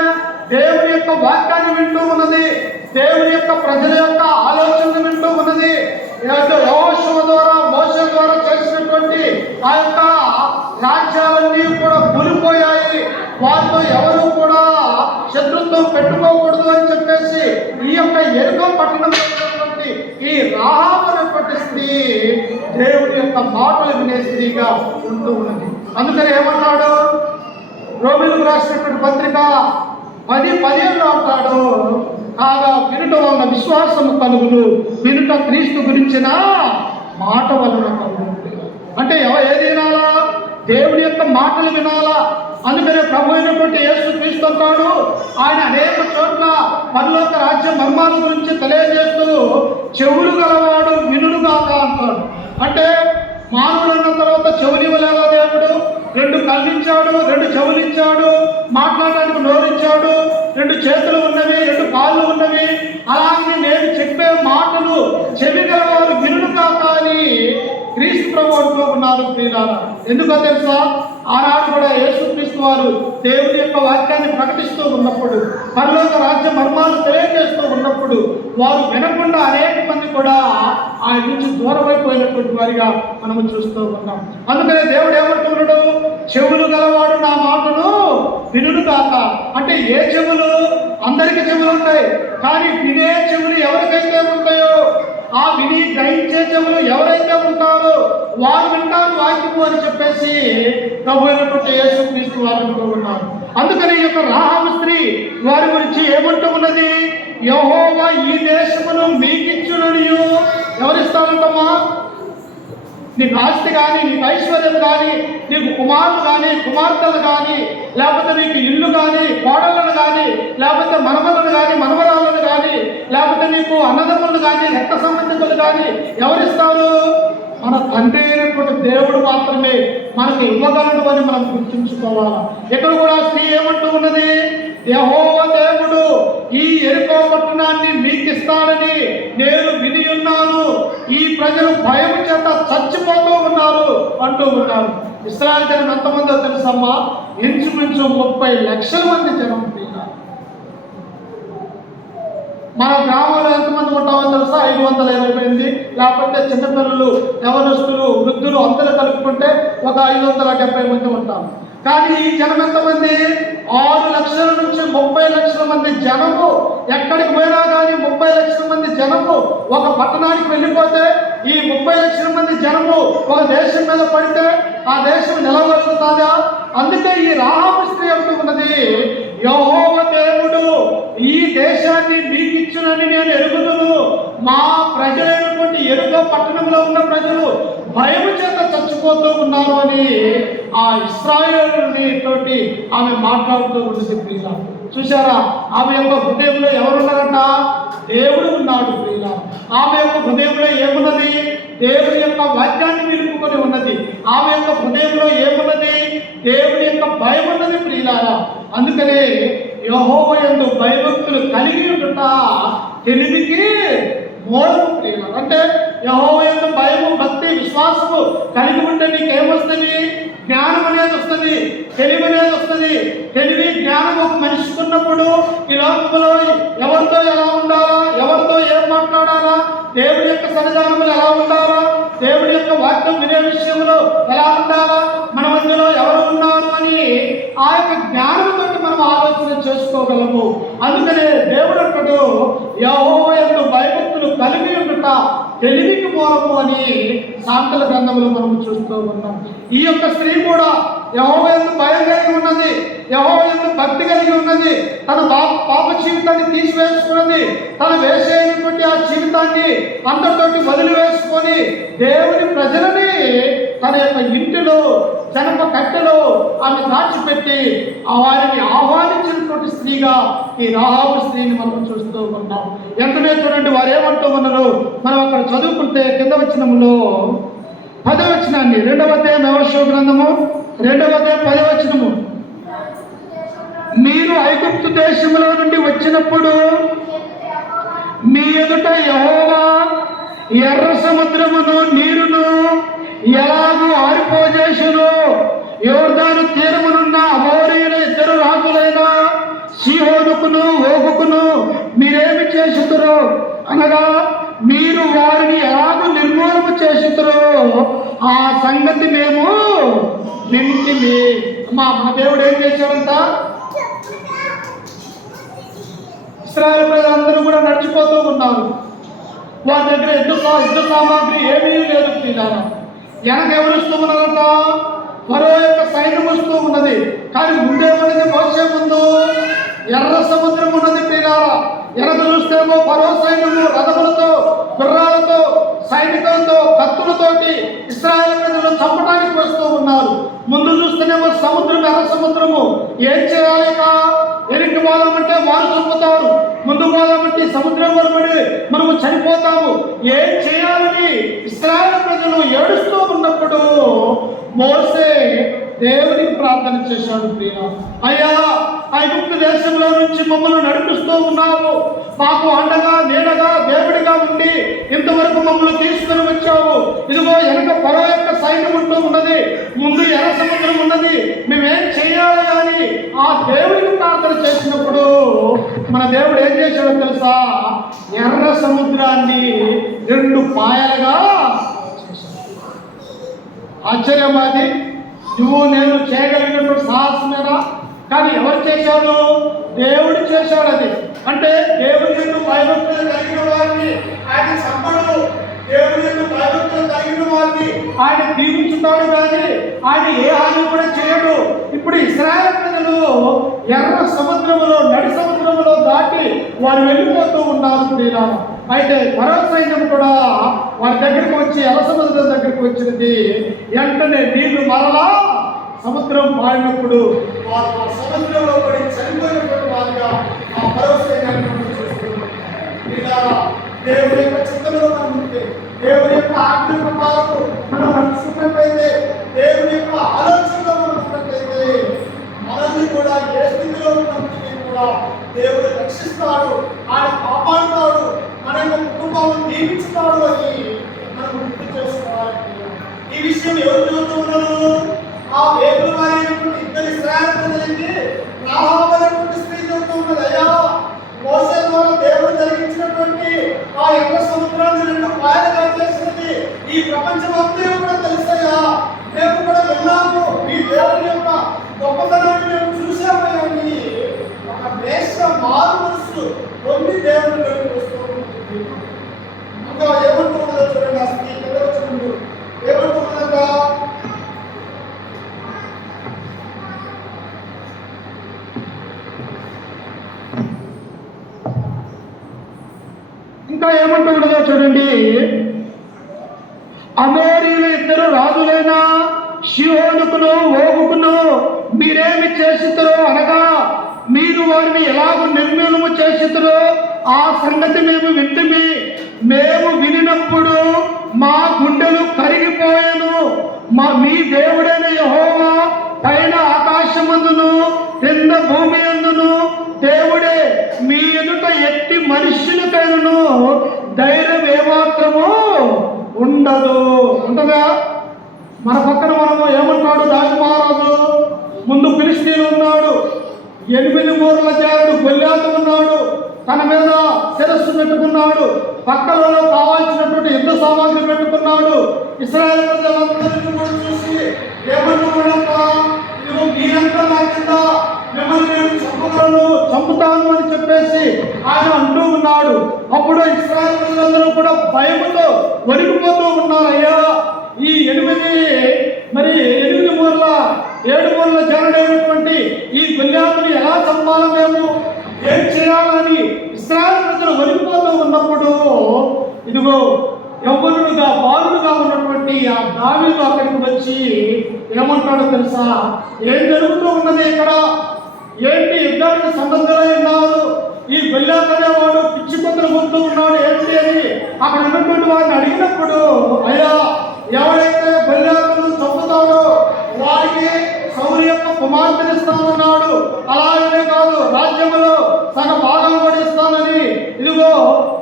దేవుని యొక్క వాక్యాన్ని వింటూ ఉన్నది, దేవుని యొక్క ప్రజల యొక్క ఆలోచనలు వింటూ ఉన్నది. యెహోషువ ద్వారా, మోషే ద్వారా చేసినటువంటి ఆ యొక్క రాజ్యాలన్నీ కూడా కూలిపోయాయి, వారితో ఎవరు కూడా శత్రుత్వం పెట్టుకోకూడదు అని చెప్పేసి ఈ యొక్క ఎరుకో పట్టణంలో ఉన్నటువంటి ఈ రాహాబు అనేటువంటి స్త్రీ దేవుని యొక్క మాటలు వినే స్త్రీగా ఉంటూ ఉన్నది. అందుకని ఏమన్నాడు? రోమిలకు రాసినటువంటి పత్రిక 10:15 అంటాడు, కాగా వినుట వలన విశ్వాసము కలుగును, వినుట క్రీస్తు గురించిన మాట వలన కలుగును. అంటే ఏది వినాలా? దేవుడి యొక్క మాటలు వినాలా. అందుకనే ప్రభు అయినటువంటి యేసు క్రీస్తు అంటాడు, ఆయన అనేక చోట్ల పరలోక రాజ్య మర్మాల గురించి తెలియజేస్తూ చెవులు గలవాడు వినుడుగాక అంటాడు. అంటే మానవుడు అన్న తర్వాత చెవులు ఇవ్వలేదా దేవుడు? 2 కళ్ళు ఇచ్చాడు, 2 చెవులు ఇచ్చాడు, మాట్లాడడానికి నోరిచ్చాడు, 2 చేతులు ఉన్నవి, 2 కాళ్ళు ఉన్నవి. అలాగే నేను చెప్పే మాటలు చెవి గలవారు వినుడు కాక అని క్రీస్తు ప్రభు అంటూ ఉన్నారు. ప్రియులారా, ఎందుకో తెలుసా? ఆనాడు కూడా యేసుక్రీస్తు వారు దేవుని యొక్క వాక్యాన్ని ప్రకటిస్తూ ఉన్నప్పుడు, పరలోక రాజ్య మర్మాలు తెలియజేస్తూ ఉన్నప్పుడు వారు వినకుండా అనేక మంది కూడా ఆయన నుంచి దూరం అయిపోయినటువంటి వారిగా మనము చూస్తూ ఉన్నాం. అందుకనే దేవుడు ఏమంటున్నాడు? చెవులు గలవాడు నా మాటను వినుడు కాక. అంటే ఏ చెవులు? అందరికీ చెవులు ఉంటాయి, కానీ వినే చెవులు ఎవరికైతే ఉంటాయో, ఆ విని గ్రహించే చెవులు ఎవరైతే ఉంటారో వారు వింటారు వాక్యము అని చెప్పేసి ప్రభు అయినటువంటి యేసుక్రీస్తు వారు అంటూ ఉన్నారు. అందుకని ఈ యొక్క రాహాబు స్త్రీ వారి గురించి ఏమంటూ ఉన్నది? యెహోవా ఈ దేశమును మీకిచ్చుననియు. ఎవరిస్తారంటమ్మా? నీకు ఆస్తి కానీ, నీకు ఐశ్వర్యం కానీ, నీకు కుమారులు కానీ, కుమార్తెలు కానీ, లేకపోతే నీకు ఇల్లు కానీ, కోడళ్ళను కానీ, లేకపోతే మనవలను కానీ, మనవరాలను కానీ, లేకపోతే నీకు అన్నదమ్ములు కానీ, రక్త సంబంధికులు కానీ ఎవరిస్తారు? మన తండ్రి అయినటువంటి దేవుడు మాత్రమే మనకు ఇవ్వగలడు అని మనం గుర్తుంచుకోవాలి. ఇక్కడ కూడా స్త్రీ ఏమంటూ ఉన్నది? యెహోవా దేవుడు ఈ యెరికో పట్టణాన్ని మీకు ఇస్తాడని నేను విని ఉన్నాను, ఈ ప్రజలు భయం చేత చచ్చిపోతూ ఉన్నారు అంటూ ఉన్నారు. ఇశ్రాయేలు జనం ఎంతమందో తెలుసమ్మా? ఇంచుమించు 30 లక్షల మంది జనం. మన గ్రామంలో ఎంతమంది ఉంటామో తెలుసా? 580, లేకపోతే చిన్నపిల్లలు, యవనస్తులు, వృద్ధులు అందరూ కలుపుకుంటే ఒక 570 మంది ఉంటాం. కానీ ఈ జనం ఎంతమంది? 6 లక్షల నుంచి 30 లక్షల మంది జనము. ఎక్కడికి పోయినా కానీ 30 లక్షల మంది జనము ఒక పట్టణానికి వెళ్ళిపోతే, ఈ 30 లక్షల మంది జనము ఒక దేశం మీద పడితే ఆ దేశం నిలవగలుగుతుందా? అందుకే ఈ రాహాబు స్త్రీ అంటూ ఉన్నది, యెహోవా దేవుడు ఈ దేశాన్ని మీకు ఇచ్చునని నేను ఎరుగుదును, మా ప్రజలైనటువంటి యెరికో పట్టణంలో ఉన్న ప్రజలు భయము చేత చచ్చిపోతూ ఉన్నారు అని ఆ ఇశ్రాయేలుని తోటి ఆమె మాట్లాడుతూ ఉంటుంది. ప్రియుల చూసారా? ఆమె యొక్క హృదయంలో ఎవరున్నారంట? దేవుడు ఉన్నాడు. ప్రియుల ఆమె యొక్క హృదయంలో ఏమున్నది? దేవుడి యొక్క వాక్యాన్ని నిలుపుకొని ఉన్నది. ఆమె యొక్క హృదయంలో ఏమున్నది? దేవుడి యొక్క భయం ఉన్నది. ప్రియులారా అందుకనే యెహోవా యందు భయభక్తులు కలిగి ఉండుట తెలివికి మూలము. ప్రియులారా అంటే యెహోవా యందు భయము, భక్తి, విశ్వాసము కలిగి ఉంటే నీకేమొస్తుంది? జ్ఞానం అనేది వస్తుంది, తెలివి అనేది వస్తుంది. తెలివి జ్ఞానం ఒక మనిషికి ఉన్నప్పుడు ఈ లోకంలో ఎవరితో ఎలా ఉండాలా, ఎవరితో ఏం మాట్లాడాలా, దేవుడి యొక్క సన్నిధానములు ఎలా ఉండాలా, దేవుడి యొక్క వాక్యం వినే విషయంలో ఎలా ఉండాలా, మన మధ్యలో ఎవరు ఉన్నారు అని ఆ యొక్క జ్ఞానంతో మనం ఆలోచన చేసుకోగలము. అందుకనే దేవుడు అంటాడు, యెహోవా యందు భయభక్తులు కలిగి ఉండుట తెలివికి మూలము అని సామెతల గ్రంథంలో మనం చూస్తూ ఉన్నాం. ఈ యొక్క స్త్రీ కూడా యెహోవా యందు భయం కలిగి ఉన్నది, యెహోవా యందు భక్తి కలిగి ఉన్నది. తన పాప జీవితాన్ని తీసివేసుకున్నది, తన వేసేటువంటి ఆ జీవితాన్ని అందరితోటి వదిలివేసుకొని దేవుని ప్రజలని తన యొక్క ఇంటిలో జనప కట్టెలో ఆమె దాచిపెట్టి ఆ వారిని ఆహ్వానించినటువంటి స్త్రీగా ఈ రాహాబు స్త్రీని మనం చూస్తూ ఉన్నాం. వెంటనే చూడండి వారు ఏమంటూ ఉన్నారు. మనం అక్కడ చదువుకుంటే కింద వచనములో 10వ వచనాన్ని, 2వ అధ్యాయం యెహోషువ గ్రంథము 2వ అధ్యాయం 10వ వచనము, మీరు ఐగుప్తు దేశంలో నుండి వచ్చినప్పుడు మీ ఎదుట యెహోవా ఎర్ర సముద్రమును నీరును ఎలాగూ ఆరిపోజేసును, యోర్దాను తీరమునున్న అమోరీయుల 2 రాజులైన సీహోనుకును ఓగుకును మీరేమి చేసుతురో అనగా మీరు వారిని ఎలాగూ నిర్మూలన చేసుతురో ఆ సంగతి మేము వింటిమి. మన దేవుడు ఏం చేశాడంట? ఇశ్రాయేలు ప్రజలందరూ కూడా నడిచిపోతూ ఉన్నారు. వారి దగ్గర యుద్ధ సామాగ్రి ఏమీ లేదు. ప్రియులారా వెనక ఎవరు వస్తూ ఉన్నారంట? ఫరో యొక్క సైన్యం వస్తూ ఉన్నది. కానీ ముందేమున్నది? మోసే ముందు ఎర్ర సముద్రం ఉన్నది. ప్రియులారా వెనక చూస్తేమో ఫరో సైన్యము రథములతో, గుర్రాలతో, సైనికులతో, కత్తులతోటి ఇశ్రాయేలు ప్రజలను చంపడానికి వస్తూ ఉన్నారు. ముందు చూస్తేనేమో సముద్రం, ఎర్ర సముద్రము. ఏం చేయాలి? వెనక్కి పోదామంటే వారు చంపుతారు, ముందు పోదామంటే సముద్రం వరబడి మనము చనిపోతాము. ఏం చేయాలని ఇశ్రాయేలు ప్రజలు ఏడుస్తూ ఉన్నప్పుడు మోసే దేవునికి ప్రార్థన చేశాడు. ప్రియ అయ్యా, ఐగుప్తు దేశంలో నుంచి మమ్మల్ని నడిపిస్తూ ఉన్నావు, మాకు అండగా నీడగా దేవుడిగా ఉండి ఇంతవరకు మమ్మల్ని తీసుకుని వచ్చావు. ఇదిగో వెనక ఫరో యొక్క సైన్యం ఉంటూ ఉన్నది, ముందు ఎర్ర సముద్రం ఉన్నది, మేమేం చేయాలి అని ఆ దేవుడికి ప్రార్థన చేసినప్పుడు మన దేవుడు ఏం చేశాడో తెలుసా? ఎర్ర సముద్రాన్ని 2 పాయలుగా చేశాడు. ఆశ్చర్యమాది నువ్వు నేను చేయగలిగినటువంటి సాహసమేనా? కానీ ఎవరు చేశాడు? దేవుడు చేశాడు. అది అంటే దేవుడి యొక్క భయభక్తులు కలిగిన వారిని ఆయన సంపడు, దేవుడి యొక్క భయభక్తులు కలిగిన వారిని ఆయన దీవించుతాడు. కానీ ఆయన ఏ హాని కూడా చేయడు. ఇప్పుడు ఇశ్రాయేలు ప్రజలు ఎర్ర సముద్రములో, నడి సముద్రములో దాటి వారు వెళ్ళిపోతూ ఉన్నారు. అయితే మరో సైన్యం కూడా వారి దగ్గరికి వచ్చి అలసముద్రం దగ్గరికి వచ్చినది. వెంటనే నీళ్లు మరలా సముద్రం పాడినప్పుడు వారు ఆ సముద్రంలో పడి చనిపోయినటువంటి వారిగా ఆ మరో సైన్యాన్ని చూస్తున్నారు. దేవుడి యొక్క చిత్తంలో మనం ఉంటే, దేవుడి యొక్క ఆజ్ఞ ప్రకారం మనం నడుచుకున్నట్లయితే, దేవుడి యొక్క ఆలోచనలో మనం ఉన్నట్లయితే మనల్ని కూడా ఏ స్థితిలో ఉన్నప్పటికీ కూడా దేవుడు రక్షిస్తాడు, ఆయన కాపాడుతాడు, మన యొక్క కుటుంబాలను దీవించుతాడు అని మనం గుర్తు చేసుకోవాలి. ఈ విషయం ఎవరు చూస్తూ ఉన్నారు? ఆ వేగుల వారైనటువంటి ఇద్దరు ఇశ్రాయేలు ప్రజలకి రాహాబు అనేటువంటి స్త్రీ చెబుతూ ఉన్నది, అయ్యా మోసే ద్వారా దేవుడు జరిగించినటువంటి ఆ యొక్క సముద్రాన్ని రెండు పాయలుగా చేసినది ఈ ప్రపంచం అంతా కూడా తెలుసయ్యా, మేము కూడా విన్నాము, మీ దేవుని యొక్క గొప్పతనాన్ని మేము చూసామని ఒక దేశ మారు మనసు పొంది దేవుని వస్తూ ఉంటుంది. ఇంకా ఏమంటున్నదో చూడండి, ఆ స్త్రీ కింద వచ్చినప్పుడు ఏమంటున్నదా, ఇంకా ఏమంటున్నదో చూడండి, అమోరీయుల ఇద్దరు రాజులైన షిహోనుకును ఓగుకును మీరేమి చేసిద్దరో అనగా మీరు వారిని ఎలాగో నిర్మూలము చేసిద్దరో ఆ సంగతి మేము వింటిమి. మేము వినినప్పుడు మా గుండెలు కరిగిపోయాను. మీ దేవుడైన యెహోవా పైన ఆకాశమందును క్రింద భూమి అందును దేవుడే, మీ ఎదుట ఎట్టి మనుష్యునికైనను ధైర్యం ఏమాత్రము ఉండదు. ఉంటుందా? మన పక్కన మనము ఏమంటాడు దావీదు మహారాజు? ముందు ఫిలిష్తీయుడు ఉన్నాడు, 8 మూరల జారుడు గొల్యాతు ఉన్నాడు, తన మీద శిరస్సు పెట్టుకున్నాడు, పక్కలలో కావాల్సినటువంటి యుద్ధ సామాగ్రి పెట్టుకున్నాడు. ఇశ్రాయేలు ప్రజలందరినీ కూడా చూసి ఏమంటున్నాడంట, ఇదిగో మీరంతా నా కింద, మిమ్మల్ని నేను చంపుతాను అని చెప్పేసి ఆయన అంటూ ఉన్నాడు. అప్పుడు ఇశ్రాయేలు ప్రజలందరూ కూడా భయముతో వణికిపోతూ ఉన్నారు. అయ్యా, ఈ 8 మూరల 7 మూరల జనుడైనటువంటి ఈ గొల్యాతుని ఎలా చంపాలో, మేము ఏం చేయాలని ఇశ్రాయేలు ప్రజలు వణికిపోతూ ఉన్నప్పుడు ఇదిగో యవ్వనుడుగా బాలుడుగా ఉన్నటువంటి ఆ దావీదు అక్కడికి వచ్చి ఏమంటాడో తెలుసా? ఏం జరుగుతూ ఉన్నది ఇక్కడ? ఏంటి యుద్ధానికి సన్నద్ధులై ఉన్నారు? ఈ గొల్యాతు అనేవాడు పిచ్చి కొందరు పోతూ ఉన్నాడు ఏంటి అని అక్కడ ఉన్నటువంటి వారిని అడిగినప్పుడు, అయ్యా, ఎవరైతే గొల్యాతును చంపుతాడో వారికి సౌలు యొక్క కుమార్తెను ఇస్తానన్నాడు. అలాగనే కాదు, రాజ్యంలో తన భాగం పడిస్తానని ఇదిగో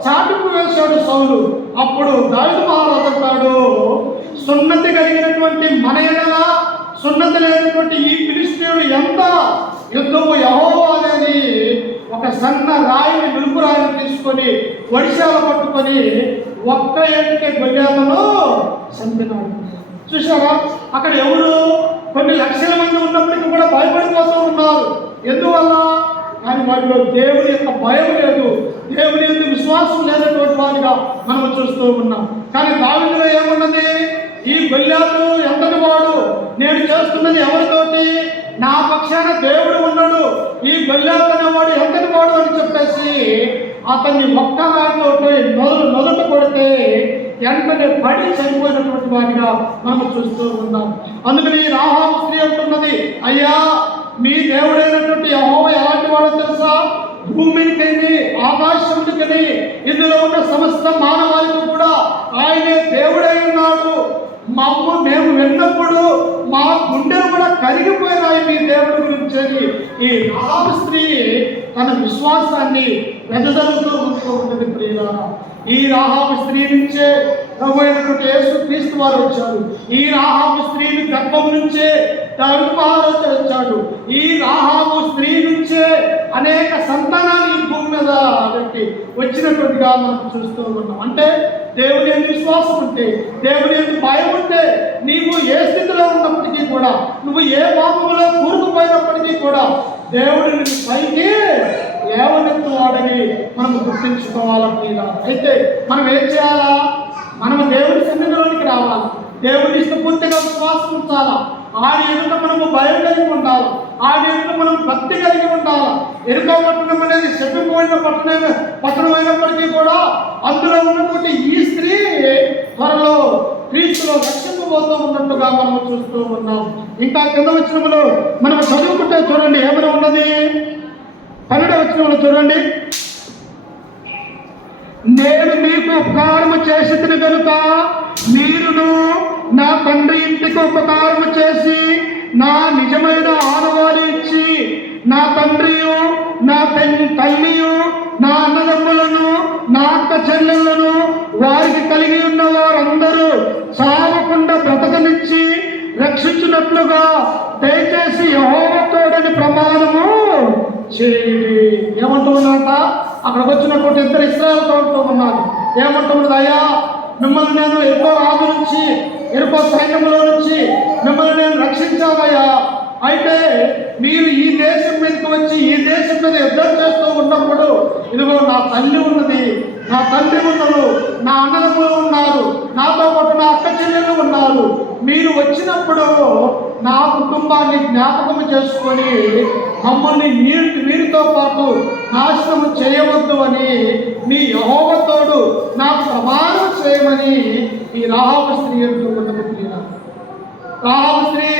చాటుకు వేశాడు సౌలు. అప్పుడు దావీదు మహారాజు అంటాడు, సున్నతి కలిగినటువంటి మన ఎడల సున్నతి లేనటువంటి ఈ ఫిలిష్తీయుడు ఎంత యుద్ధము యెహోవా అనేది ఒక సన్న రాయిని, నులుపు రాయిని తీసుకొని ఒడిశాల పట్టుకొని ఒక్క ఏటికే గొల్యాతును చంపినాడు. చూసారా? అక్కడ ఎవరు కొన్ని లక్షల మంది ఉన్నప్పటికీ కూడా భయపడిపోతూ ఉన్నారు. ఎందువల్ల? కానీ వాటిలో దేవుని యొక్క భయం లేదు, దేవుని యొక్క విశ్వాసం లేనటువంటి వారిగా మనం చూస్తూ ఉన్నాం. కానీ దావీదులో ఏమున్నది? ఈ గొల్యాతు ఎంతటి వాడు, నేను చేస్తున్నది ఎవరితోటి? నా పక్షాన దేవుడు ఉన్నాడు, ఈ గొల్యాతు అనేవాడు ఎంతటి వాడు అని చెప్పేసి అతన్ని ఒక్క రాయితోటి నొదట కొడితే వెంటనే పడి చనిపోయినటువంటి వారిగా మనం చూస్తూ ఉన్నాం. అందుకని రాహాబు స్త్రీ అంటున్నది, అయ్యా, మీ దేవుడైనటువంటి యెహోవా ఎలాంటి వాడో తెలుసా? భూమికిని ఆకాశమునికిని ఇందులో ఉన్న సమస్త మానవాళికి కూడా ఆయనే దేవుడై ఉన్నాడు. మేము విన్నప్పుడు మా గుండెలు కూడా కరిగిపోయినాయి మీ దేవుడి గురించి అని ఈ రాహాబు స్త్రీ తన విశ్వాసాన్ని వెదజల్లుతూ ఉంటుంది. ప్రియులారా, ఈ రాహాబు స్త్రీ నుంచే ప్రభు అయినటువంటి యేసుక్రీస్తు వారు వచ్చారు. ఈ రాహాబు స్త్రీని గర్భం నుంచే దావీదు మహారాజు వచ్చాడు. ఈ రాహాబు స్త్రీ నుంచే అనేక సంతానాలు ఈ భూమి మీద పెట్టి వచ్చినటువంటిగా మనం చూస్తూ ఉన్నాం. అంటే దేవుని యొక్క విశ్వాసం ఉంటే, దేవుని యొక్క భయం ఉంటే, నీవు ఏ స్థితిలో ఉన్నప్పటికీ కూడా, నువ్వు ఏ పాపంలో కూరుకుపోయినప్పటికీ కూడా దేవుడు నిన్ను పైకి లేవనెత్తువాడని మనం గుర్తించుకోవాలన్నా. అయితే మనం ఏం చేయాలా? మనం దేవుడి సన్నిధిలోనికి రావాలి. దేవుని ఇష్టపూర్తిగా విశ్వాసం ఉంచాలా, ఆయన ఎదుట మనము భయం కలిగి ఉండాలి, ఆయన ఎదుట మనం భక్తి కలిగి ఉండాలి. ఎరుకో పట్టణం అనేది చెప్పిపోయిన పట్టణమైనప్పటికీ కూడా అందులో ఉన్నటువంటి ఈ స్త్రీ త్వరలో క్రీస్తులో రక్షించబోతూ ఉన్నట్టుగా మనం చూస్తూ ఉన్నాం. ఇంకా కింద వచనంలో మనం చదువుకుంటే చూడండి ఏమైనా ఉన్నది. 12వ వచనంలో చూడండి, నేను మీకు ఉపకారము చేసిన కనుక మీరును నా తండ్రి ఇంటికి ఉపకారము చేసి నా నిజమైన ఆనవాలు ఇచ్చి నా తండ్రియు నా తల్లియు నా అన్నదమ్ములను నా అక్క చెల్లెళ్లను వారికి కలిగి ఉన్న వారందరూ చావకుండా బ్రతకనిచ్చి రక్షించినట్లుగా దయచేసి యెహోవా తోడని ప్రమాణము చేయండి. ఏమంటున్నాట? అక్కడికి వచ్చినటువంటి ఇద్దరు ఇశ్రాయేలు తోడుతూ ఉన్నారు. ఏమంటున్నది? అయ్యా, మిమ్మల్ని నేను ఎరుకో రాజు నుంచి, ఎరుకో సైన్యంలో నుంచి మిమ్మల్ని నేను రక్షించామయ్యా. అయితే మీరు ఈ దేశం మీదకి వచ్చి ఈ దేశం మీద యుద్ధం చేస్తూ ఉన్నప్పుడు ఇదిగో నా తల్లి ఉన్నది, నా తండ్రి ఉన్నారు, నా అన్నదమ్ములు ఉన్నారు, నాతో పాటు నా అక్క చెల్లెలు ఉన్నారు. మీరు వచ్చినప్పుడు నా కుటుంబాన్ని జ్ఞాపకం చేసుకొని మమ్మల్ని వీరితో పాటు నాశనం చేయవద్దు అని మీ యెహోవా తోడు నాకు ప్రమాణం చేయమని ఈ రాహాబు స్త్రీ అంటూ ఉన్నది. రాహాబు స్త్రీ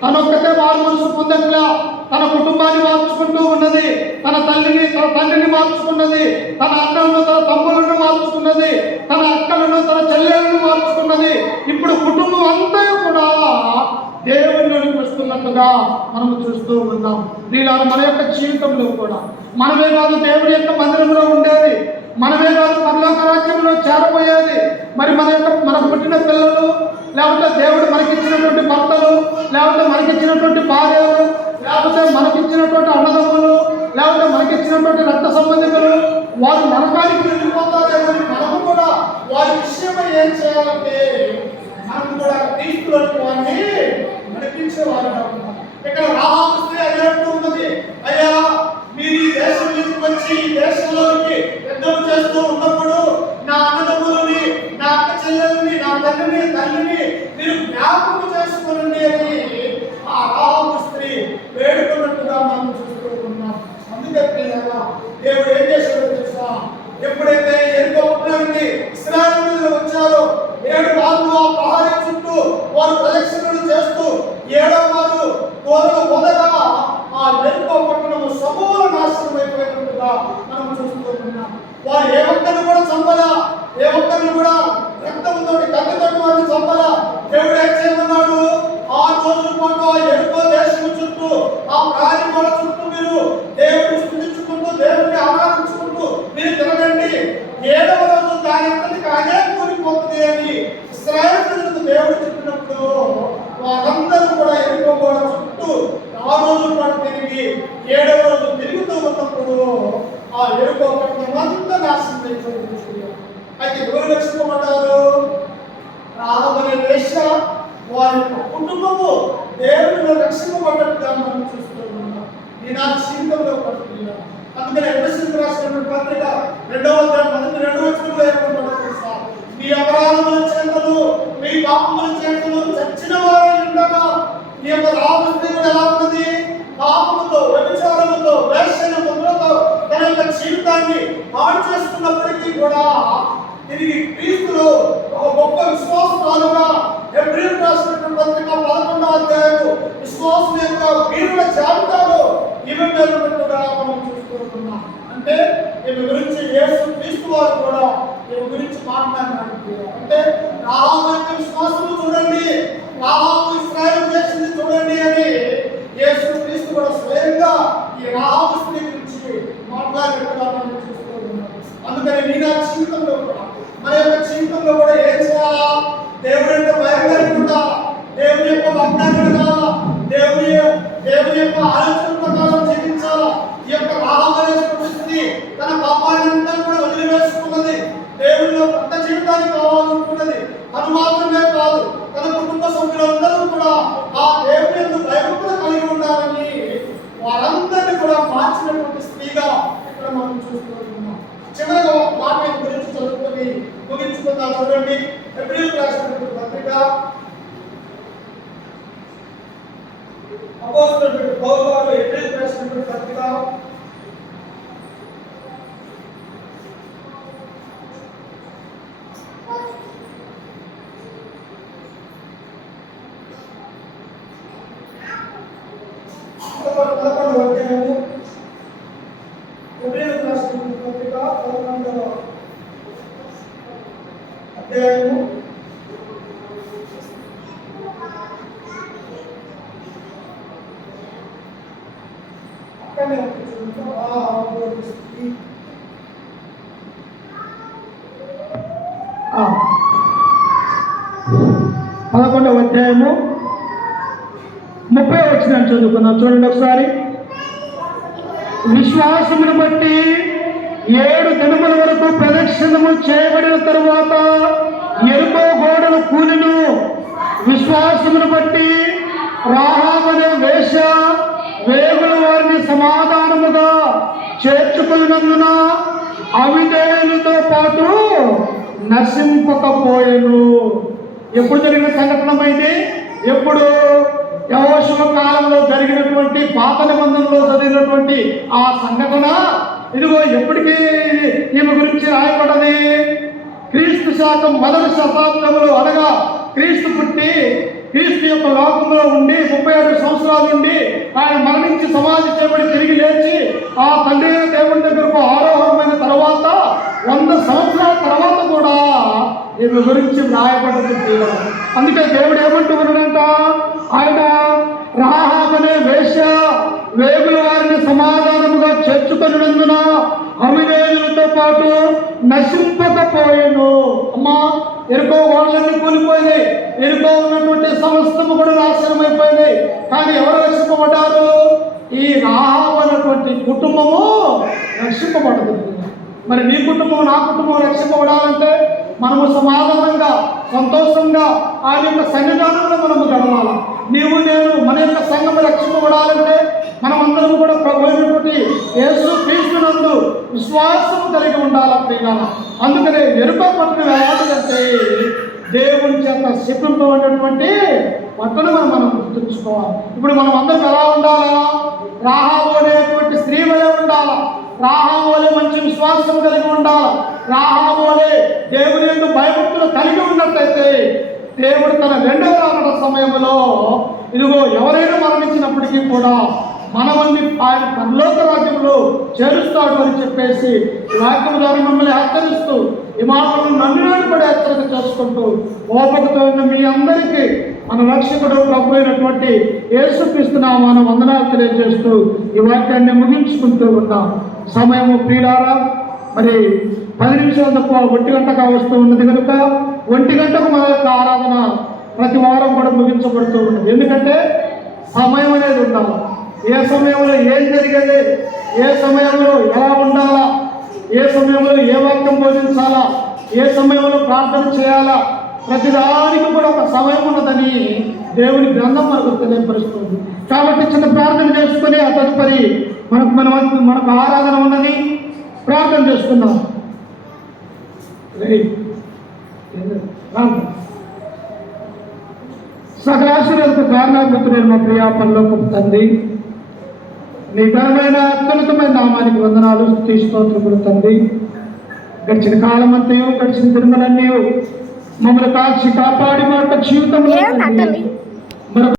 తనొక్కటే మారు మనసు పొందట్లా, తన కుటుంబాన్ని మార్చుకుంటూ ఉన్నది, తన తండ్రిని మార్చుకున్నది, తన అన్నలను తన తమ్ములను మార్చుకున్నది, తన అక్కలను తన చెల్లెలను మార్చుకున్నది. ఇప్పుడు కుటుంబం అంతా కూడా దేవునిలోనికి వస్తున్నట్టుగా మనం చూస్తూ ఉన్నాం. వీళ్ళ మన యొక్క జీవితంలో కూడా మనమే కాదు దేవుడి యొక్క మందిరంలో ఉండేది, మనమే కాదు పరలోక రాజ్యంలో చేరబోయేది. మరి మనకు పుట్టిన పిల్లలు, లేకపోతే దేవుడు మనకిచ్చినటువంటి భర్తలు, లేకపోతే మనకిచ్చినటువంటి భార్యలు, లేకపోతే మనకిచ్చినటువంటి అన్నదమ్ములు, లేకపోతే మనకిచ్చినటువంటి రక్త సంబంధికులు, వారు నరకానికి వెళ్ళిపోతారేమో. మనము కూడా వారి విషయమై ఏం చేయాలంటే మనకు కూడా క్రీస్తులకు వారిని నడిపించేవారుగా ఉన్నాం. ఇక్కడ రాహాబు స్త్రీ అడిగినట్టు ఉన్నది, అయ్యా మీరు ఈ దేశం నుంచి వచ్చి ఈ దేశంలోకి యుద్ధం చేస్తూ ఉన్నప్పుడు నా అన్నదమ్ములని, నా అక్క చెల్లెలని, నా తల్లిని మీరు జ్ఞాపకం చేసుకోండి అని ఆ రాహాబు స్త్రీ వేడుకున్నట్టుగా మనం చూస్తూ ఉన్నాం. అందుకే ప్రియులారా, దేవుడు ఏం చేశాడో తెలుసా? ఎప్పుడైతే ఎరుకో పట్టణానికి ఇశ్రాయేలీయులు వచ్చారో 7 మార్లు ఆ ప్రహరీ చుట్టూ వారు ప్రదక్షిణలు చేస్తూ 7వ మారు కోరలు మొదగా ఆ ఎరుకో పట్టణము సమూల నాశనం అయిపోయినట్టుగా మనం చూస్తూ ఉన్నాం. వారు ఏ ఒక్కరిని కూడా చంపలా, ఏ ఒక్కరిని కూడా రక్తంతో కత్తితోటి వారిని చంపలా. దేవుడు ఏం చేయమన్నాడు? 6 రోజుల పాటు ఆ ఎరుకో దేశం చుట్టూ, ఆ ప్రహరీ గోడ చుట్టూ మీరు దేవుడిని స్తుతించుకుంటూ, దేవుడిని ఆరాధించుకుంటూ మీరు తిరగండి. 7వ రోజు దాని అంతటికి అదే కూలిపోతుంది అని ఇశ్రాయేలు ప్రజలకు దేవుడు చెప్పినప్పుడు వారందరూ కూడా ఎరుకో గోడ చుట్టూ 6 రోజుల పాటు తిరిగి 7వ రోజు తిరుగుతూ ఉన్నప్పుడు ఆ ఎరుకో పట్టణం అంతా నాశనం అయిపోయింది. అయితే ఎవరు రక్షింపబడ్డారు? రాహాబు అనే వేశ్య, వారి యొక్క కుటుంబము దేవుడిలో రక్షింపబడ్డట్టుగా మనం చూస్తూ ఉన్నాం. నేను ఆ జీవితంలో పడుతున్నాను. అందుకని ఎఫెసీయులకు రాసినటువంటి పత్రిక 2వ అధ్యాయం 2వ వచనంలో ఏమంటాడో తెలుసా? మీ అపరాధముల చేతను మీ పాపముల చేతను చచ్చిన వారు ఉండగా ఈ యొక్క రాహాబు స్త్రీ కూడా ఎలా ఉన్నది? పాపముతో, వ్యభిచారముతో, వేశ్యముతో తన యొక్క జీవితాన్ని పాడు చేసుకున్నప్పటికీ కూడా తిరిగి క్రీస్తులో ఒక గొప్ప విశ్వాసరాలుగా హెబ్రీయులకు రాసినటువంటి పత్రిక 11వ అధ్యాయము విశ్వాసం యొక్క వీరుల జాబితాలో ఈమె పేరున్నట్టుగా మనం చూస్తున్నాం. అంటే ఈమె గురించి యేసు క్రీస్తు వారు కూడా ఈమె గురించి మాట్లాడినారు. అంటే రాహాబు యొక్క విశ్వాసము చూడండి, రాహాబు ఇశ్రాయేలు చేసింది చూడండి అని యేసు క్రీస్తు కూడా స్వయంగా ఈ రాహాబు స్త్రీ గురించి మాట్లాడినట్టుగా మనం చూస్తూ ఉన్నాం. అందుకని నీ నా జీవితంలో కూడా, మన యొక్క జీవితంలో కూడా ఏం చేయాలా? దేవుడి యొక్క భయం కలిగి ఉండాలా, దేవుని యొక్క భక్తాన్ని ఉండాలా, దేవుని యొక్క ఆలోచన ప్రకారం జీవించాలా. ఈ యొక్క రాహాబు అనేటువంటి స్త్రీ తన పాపాన్ని అంతా కూడా వదిలివేసుకున్నది, దేవునిలో కొత్త జీవితాన్ని కావాలనుకున్నది. అది మాత్రమే కాదు, తన కుటుంబ సభ్యులందరూ కూడా ఆ దేవుని యొక్క భయం కూడా కలిగి ఉండాలని వారందరినీ కూడా మార్చినటువంటి స్త్రీగా ఇక్కడ మనం చూస్తూ ఉన్నాం. చివరిగా ఒక మాట గురించి చదువుకొని ముగించుకుందాం. చూడండి, హెబ్రీయులకు రాసినటువంటి పత్రిక అపోస్తలుడైన పౌలు గారు హెబ్రీయులకు రాసినటువంటి పత్రిక 11వ అధ్యాయము, హెబ్రీయులకు రాసినటువంటి పత్రిక 11వ అధ్యాయము అక్కడే ఉంటుంది. 11వ అధ్యాయము 30వ వచనం చదువుకున్నాం. చూడండి ఒకసారి. విశ్వాసమును బట్టి 7 దినముల వరకు ప్రదక్షిణము చేయబడిన తరువాత ఎరుకో గోడలు కూలిను. విశ్వాసమును బట్టి రాహాబు అనే వేశ్య వేగుల వారిని సమాధానముగా చేర్చుకున్నందున అవిధేయులతో పాటు నశింపకపోయెను. ఎప్పుడు జరిగిన సంఘటనమైంది? ఎప్పుడు? యెహోషువ కాలంలో జరిగినటువంటి పాత నిబంధనలో జరిగినటువంటి ఆ సంఘటన. ఇదిగో ఎప్పటికీ ఈమె గురించి రాయబడ్డది. క్రీస్తు శాఖం 1వ శతాబ్దంలో, అనగా క్రీస్తు పుట్టి క్రీస్తు యొక్క లోకంలో ఉండి 37 సంవత్సరాలు ఉండి ఆయన మరణించి సమాధి చేయబడి తిరిగి లేచి ఆ తండ్రి దేవుని దగ్గరకు ఆరోహణమైన తర్వాత 100 సంవత్సరాల తర్వాత కూడా ఈమె గురించి రాయబడ్డది. అందుకే దేవుడు ఏమంటూ ఉన్నాడంట, ఆయన రాహాబు అనే వేశ్య వేగుల వారిని సమాధానముగా చేర్చుకొనినందున అవిధేయులతో పాటు నశింపకపోయెను. అమ్మా, ఎరుకో గోడలన్నీ కూలిపోయినాయి. ఎరుకో ఉన్నటువంటి సమస్తము కూడా నాశనమైపోయింది. కానీ ఎవరు రక్షింపబడ్డారు? ఈ రాహాబు అనేటువంటి కుటుంబము రక్షింపబడదు. మరి నీ కుటుంబం, నా కుటుంబం రక్షింపబడాలంటే మనము సమాధానంగా, సంతోషంగా ఆయన యొక్క సన్నిధానంలో మనము గడవాలి. నీవు నేను మన యొక్క సంఘం రక్షింపబడాలంటే మనమందరం కూడా ప్రభు అయినటువంటి యేసు క్రీస్తునందు విశ్వాసం కలిగి ఉండాలి ప్రియులారా. అందుకనే ఎరుకో పట్టణం ఎలాంటిదంటే దేవుని చేత శపింపబడినటువంటి పట్టణం మనం గుర్తుంచుకోవాలి. ఇప్పుడు మనం అందరం ఎలా ఉండాలా? రాహాబు అనేటువంటి స్త్రీ వలె ఉండాలా. రాహాబు వలె మంచి విశ్వాసం కలిగి ఉండాలి. రాహాబు వలె దేవుని యొక్క భయభక్తులు కలిగి ఉన్నట్లయితే దేవుడు తన 2వ రాకడ సమయంలో ఇదిగో ఎవరైనా మరణించినప్పటికీ కూడా మనల్ని ఆయన పరలోక రాజ్యంలో చేరుస్తాడు అని చెప్పేసి ఈ వాక్యం ద్వారా మిమ్మల్ని హెచ్చరిస్తూ, ఈ మాటలను నన్ను కూడా హెచ్చరిక చేసుకుంటూ ఓపికతో ఉన్న మీ అందరికీ మన రక్షకుడు ప్రభు అయినటువంటి యేసుక్రీస్తు నామమున వందనాలు తెలియజేస్తూ ఈ వాక్యాన్ని ముగించుకుంటూ ఉన్నాం. సమయము ప్రియులారా, మరి 10 నిమిషాల తప్ప 1 గంటగా వస్తూ ఉన్నది కనుక 1 గంటకు మన యొక్క ఆరాధన ప్రతి వారం కూడా ముగించబడుతూ ఉన్నది. ఎందుకంటే సమయం అనేది ఉండాలి. ఏ సమయంలో ఏం జరిగేది, ఏ సమయంలో ఎలా ఉండాలా, ఏ సమయంలో ఏ వాక్యం బోధించాలా, ఏ సమయంలో ప్రార్థన చేయాలా, ప్రతిదానికి కూడా ఒక సమయం ఉన్నదని దేవుని గ్రంథం మనకు తెలియపరుస్తుంది. కాబట్టి చిన్న ప్రార్థన చేసుకుని ఆ తదుపరి మనకు ఆరాధన ఉన్నది. ప్రార్థన చేసుకుందాం. సకల ఆశీర్వాదకు కారణాభూతుడైన మా ప్రియా పరలోకపు తండ్రి, నీ ఘనమైన అత్యున్నతమైన నామానికి వందనాలు, స్తుతి స్తోత్రములు తండ్రి. గడిచిన కాలమంతయు, గడిచిన దినములన్నీ మమ్మల్ని కాచి కాపాడి మాట జీవితంలో